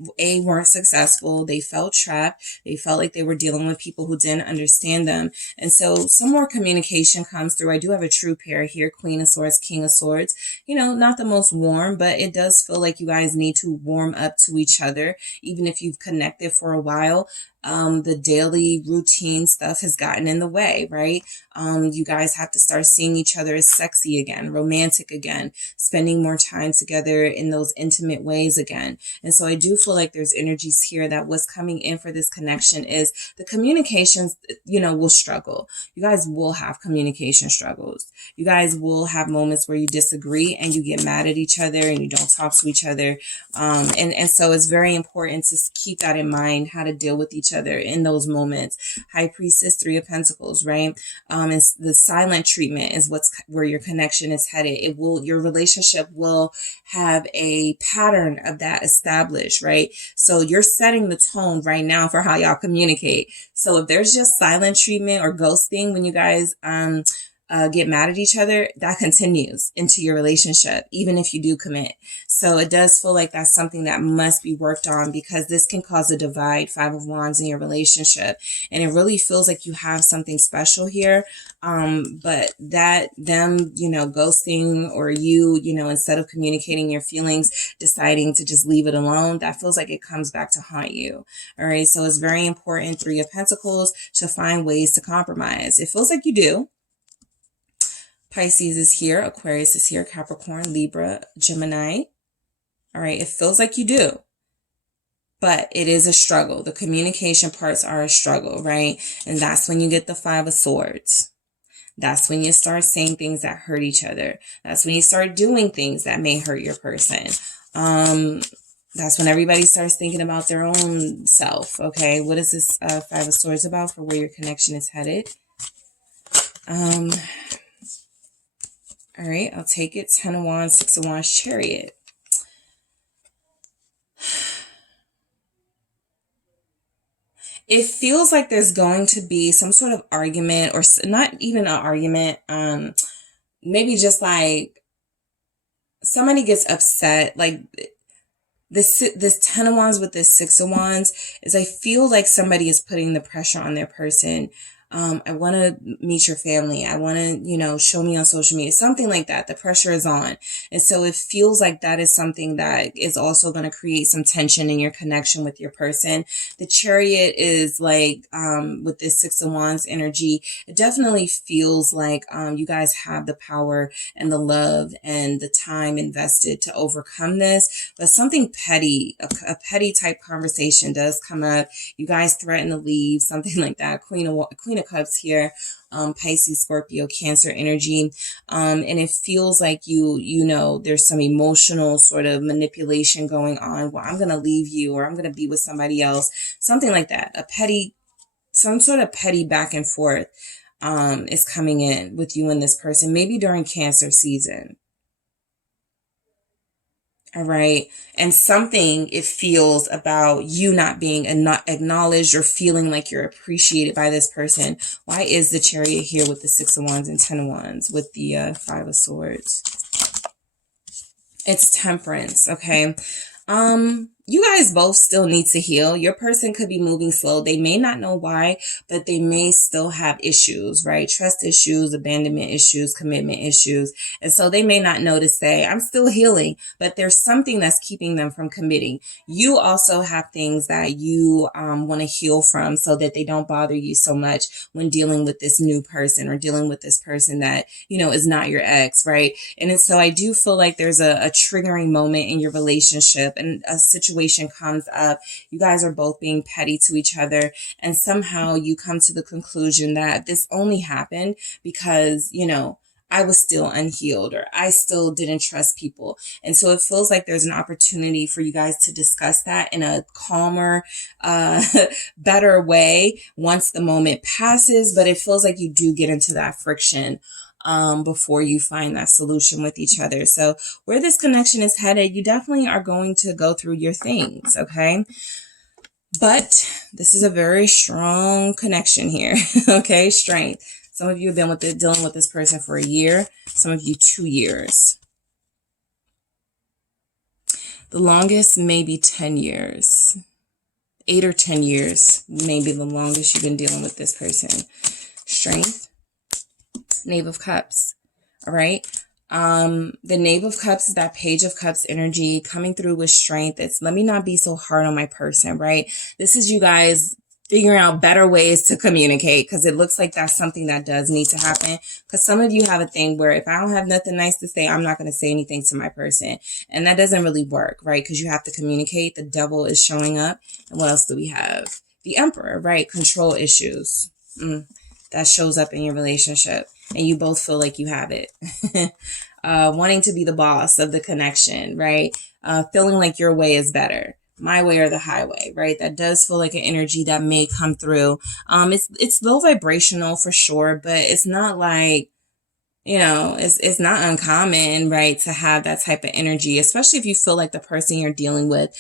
weren't successful. They felt trapped. They felt like they were dealing with people who didn't understand them. And so some more communication comes through. I do have a true pair here, Queen of Swords, King of Swords. You know, not the most warm, but it does feel like you guys need to warm up to each other, even if you've connected for a while. The daily routine stuff has gotten in the way, right? You guys have to start seeing each other as sexy again, romantic again, spending more time together in those intimate ways again. And so I do feel like there's energies here that what's coming in for this connection is the communications, you know, will struggle. You guys will have communication struggles. You guys will have moments where you disagree and you get mad at each other and you don't talk to each other. And so it's very important to keep that in mind, how to deal with each other in those moments. High Priestess, Three of Pentacles, right? And the silent treatment is where your connection is headed. Your relationship will have a pattern of that established, right? So you're setting the tone right now for how y'all communicate. So if there's just silent treatment or ghosting when you guys get mad at each other, that continues into your relationship, even if you do commit. So it does feel like that's something that must be worked on, because this can cause a divide, Five of Wands, in your relationship. And it really feels like you have something special here. But them, you know, ghosting, or you know, instead of communicating your feelings, deciding to just leave it alone, that feels like it comes back to haunt you. All right. So it's very important, Three of Pentacles, to find ways to compromise. It feels like you do. Pisces is here, Aquarius is here, Capricorn, Libra, Gemini. All right, it feels like you do, but it is a struggle. The communication parts are a struggle, right? And that's when you get the Five of Swords. That's when you start saying things that hurt each other. That's when you start doing things that may hurt your person. That's when everybody starts thinking about their own self, okay? What is this Five of Swords about for where your connection is headed? All right, I'll take it. Ten of Wands, Six of Wands, Chariot. It feels like there's going to be some sort of argument, or not even an argument. Maybe just like somebody gets upset. Like this Ten of Wands with this Six of Wands is, I feel like somebody is putting the pressure on their person. I want to meet your family. I want to, you know, show me on social media, something like that. The pressure is on. And so it feels like that is something that is also going to create some tension in your connection with your person. The Chariot is like, with this Six of Wands energy, it definitely feels like, you guys have the power and the love and the time invested to overcome this. But something petty, a petty type conversation does come up. You guys threaten to leave, something like that. Queen of Cups here, Pisces, Scorpio, Cancer energy. And it feels like you know, there's some emotional sort of manipulation going on. Well, I'm going to leave you, or I'm going to be with somebody else. Something like that. Some sort of petty back and forth, is coming in with you and this person, maybe during Cancer season. All right. And something it feels about you not being acknowledged or feeling like you're appreciated by this person. Why is the Chariot here with the Six of Wands and Ten of Wands with the Five of Swords? It's Temperance. Okay. You guys both still need to heal. Your person could be moving slow. They may not know why, but they may still have issues, right? Trust issues, abandonment issues, commitment issues. And so they may not know to say, I'm still healing, but there's something that's keeping them from committing. You also have things that you want to heal from so that they don't bother you so much when dealing with this new person or dealing with this person that, you know, is not your ex, right? And so I do feel like there's a triggering moment in your relationship and a situation comes up. You guys are both being petty to each other, and somehow you come to the conclusion that this only happened because, you know, I was still unhealed or I still didn't trust people. And so it feels like there's an opportunity for you guys to discuss that in a calmer, better way once the moment passes. But it feels like you do get into that friction before you find that solution with each other. So where this connection is headed, you definitely are going to go through your things, okay? But this is a very strong connection here, okay? Strength. Some of you have been dealing with this person for a year. Some of you 2 years. The longest, maybe 10 years. 8 or 10 years, maybe the longest you've been dealing with this person. Strength. Knave of Cups. All right. The Knave of Cups is that Page of Cups energy coming through with strength. It's let me not be so hard on my person, right? This is you guys figuring out better ways to communicate, because it looks like that's something that does need to happen. Because some of you have a thing where if I don't have nothing nice to say, I'm not going to say anything to my person. And that doesn't really work, right? Because you have to communicate. The Devil is showing up. And what else do we have? The Emperor, right? Control issues. That shows up in your relationship. And you both feel like you have it. Wanting to be the boss of the connection, right? Feeling like your way is better. My way or the highway, right? That does feel like an energy that may come through. It's low vibrational for sure, but it's not like, you know, it's not uncommon, right, to have that type of energy, especially if you feel like the person you're dealing with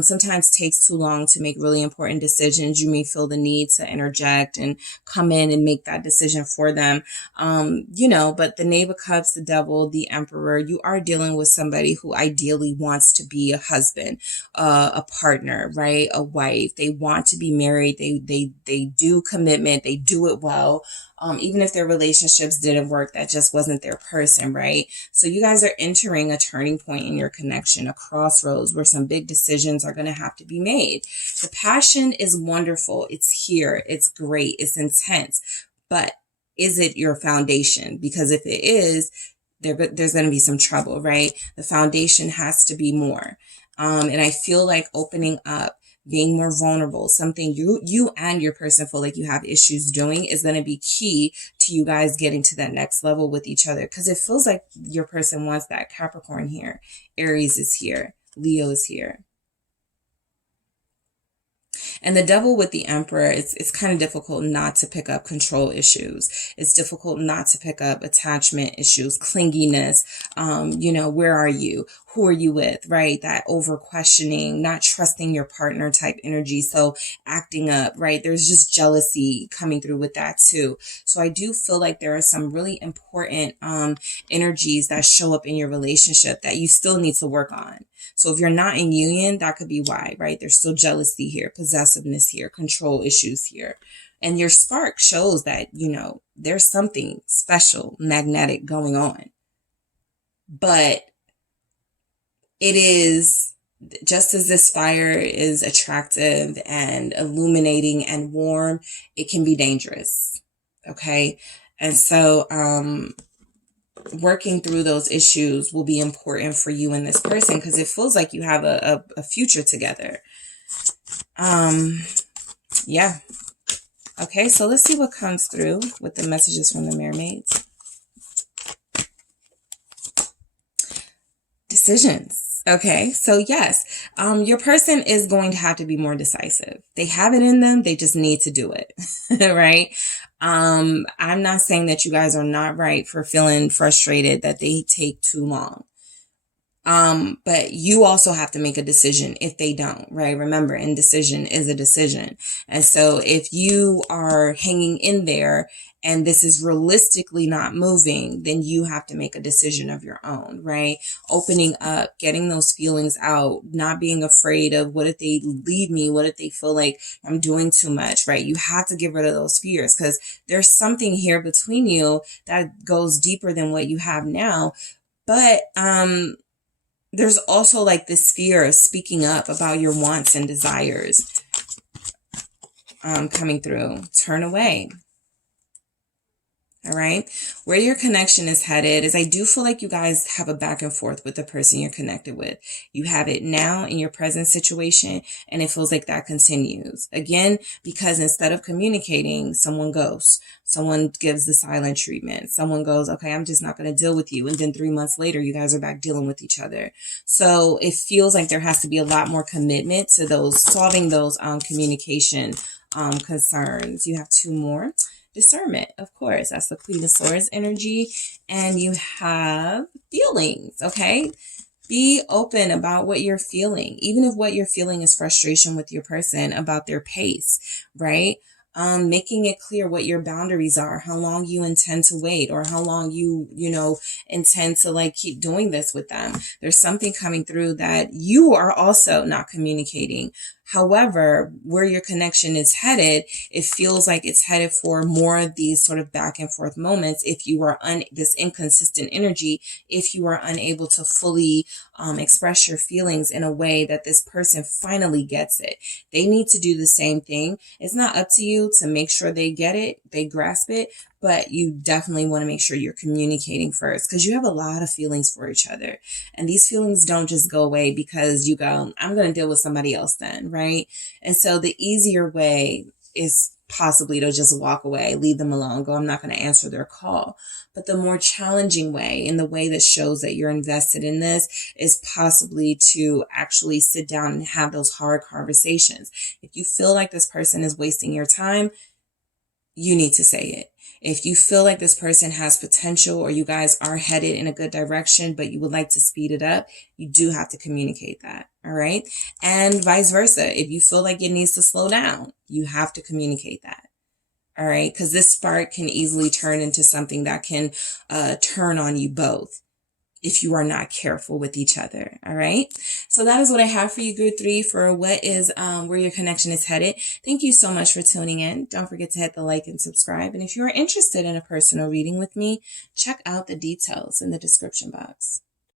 sometimes takes too long to make really important decisions. You may feel the need to interject and come in and make that decision for them. You know, but the Knave of Cups, the Devil, the Emperor, you are dealing with somebody who ideally wants to be a husband, a partner, right, a wife. They want to be married. They do commitment. They do it well. Even if their relationships didn't work, that just wasn't their person, right? So you guys are entering a turning point in your connection, a crossroads where some big decisions are going to have to be made. The passion is wonderful. It's here. It's great. It's intense. But is it your foundation? Because if it is, there's going to be some trouble, right? The foundation has to be more. And I feel like opening up, being more vulnerable, something you and your person feel like you have issues doing, is going to be key to you guys getting to that next level with each other. Because it feels like your person wants that. Capricorn here, Aries is here, Leo is here. And the Devil with the Emperor, it's kind of difficult not to pick up control issues. It's difficult not to pick up attachment issues, clinginess. You know, where are you? Who are you with, right? That over questioning, not trusting your partner type energy. So acting up, right? There's just jealousy coming through with that too. So I do feel like there are some really important energies that show up in your relationship that you still need to work on. So if you're not in union, that could be why, right? There's still jealousy here, possessiveness here, control issues here. And your spark shows that, you know, there's something special, magnetic going on. But it is, just as this fire is attractive and illuminating and warm, it can be dangerous. Okay. And so, working through those issues will be important for you and this person, because it feels like you have a future together. Yeah. Okay, so let's see what comes through with the messages from the mermaids. Decisions. Okay, so yes, your person is going to have to be more decisive. They have it in them. They just need to do it, right? I'm not saying that you guys are not right for feeling frustrated that they take too long. But you also have to make a decision if they don't, right? Remember, indecision is a decision. And so if you are hanging in there and this is realistically not moving, then you have to make a decision of your own, right? Opening up, getting those feelings out, not being afraid of what if they leave me? What if they feel like I'm doing too much, right? You have to get rid of those fears because there's something here between you that goes deeper than what you have now. But, there's also like this fear of speaking up about your wants and desires coming through. Turn away. All right. Where your connection is headed is I do feel like you guys have a back and forth with the person you're connected with. You have it now in your present situation, and it feels like that continues. Again, because instead of communicating, someone goes. Someone gives the silent treatment. Someone goes, okay, I'm just not going to deal with you. And then 3 months later, you guys are back dealing with each other. So it feels like there has to be a lot more commitment to those solving those communication concerns. You have 2 more. Discernment, of course, that's the Queen of Swords energy. And you have feelings, okay? Be open about what you're feeling, even if what you're feeling is frustration with your person about their pace, right? Making it clear what your boundaries are, how long you intend to wait, or how long you intend to like keep doing this with them. There's something coming through that you are also not communicating. However, where your connection is headed, it feels like it's headed for more of these sort of back and forth moments. If you are this inconsistent energy, if you are unable to fully express your feelings in a way that this person finally gets it, they need to do the same thing. It's not up to you to make sure they get it, they grasp it, but you definitely want to make sure you're communicating first because you have a lot of feelings for each other. And these feelings don't just go away because you go, I'm going to deal with somebody else then, right? And so the easier way is possibly to just walk away, leave them alone, go, I'm not going to answer their call. But the more challenging way, and the way that shows that you're invested in this, is possibly to actually sit down and have those hard conversations. If you feel like this person is wasting your time, you need to say it. If you feel like this person has potential or you guys are headed in a good direction, but you would like to speed it up, you do have to communicate that. All right. And vice versa. If you feel like it needs to slow down, you have to communicate that. All right. Because this spark can easily turn into something that can turn on you both if you are not careful with each other. All right. So that is what I have for you, Group 3, for what is where your connection is headed. Thank you so much for tuning in. Don't forget to hit the like and subscribe. And if you are interested in a personal reading with me, check out the details in the description box.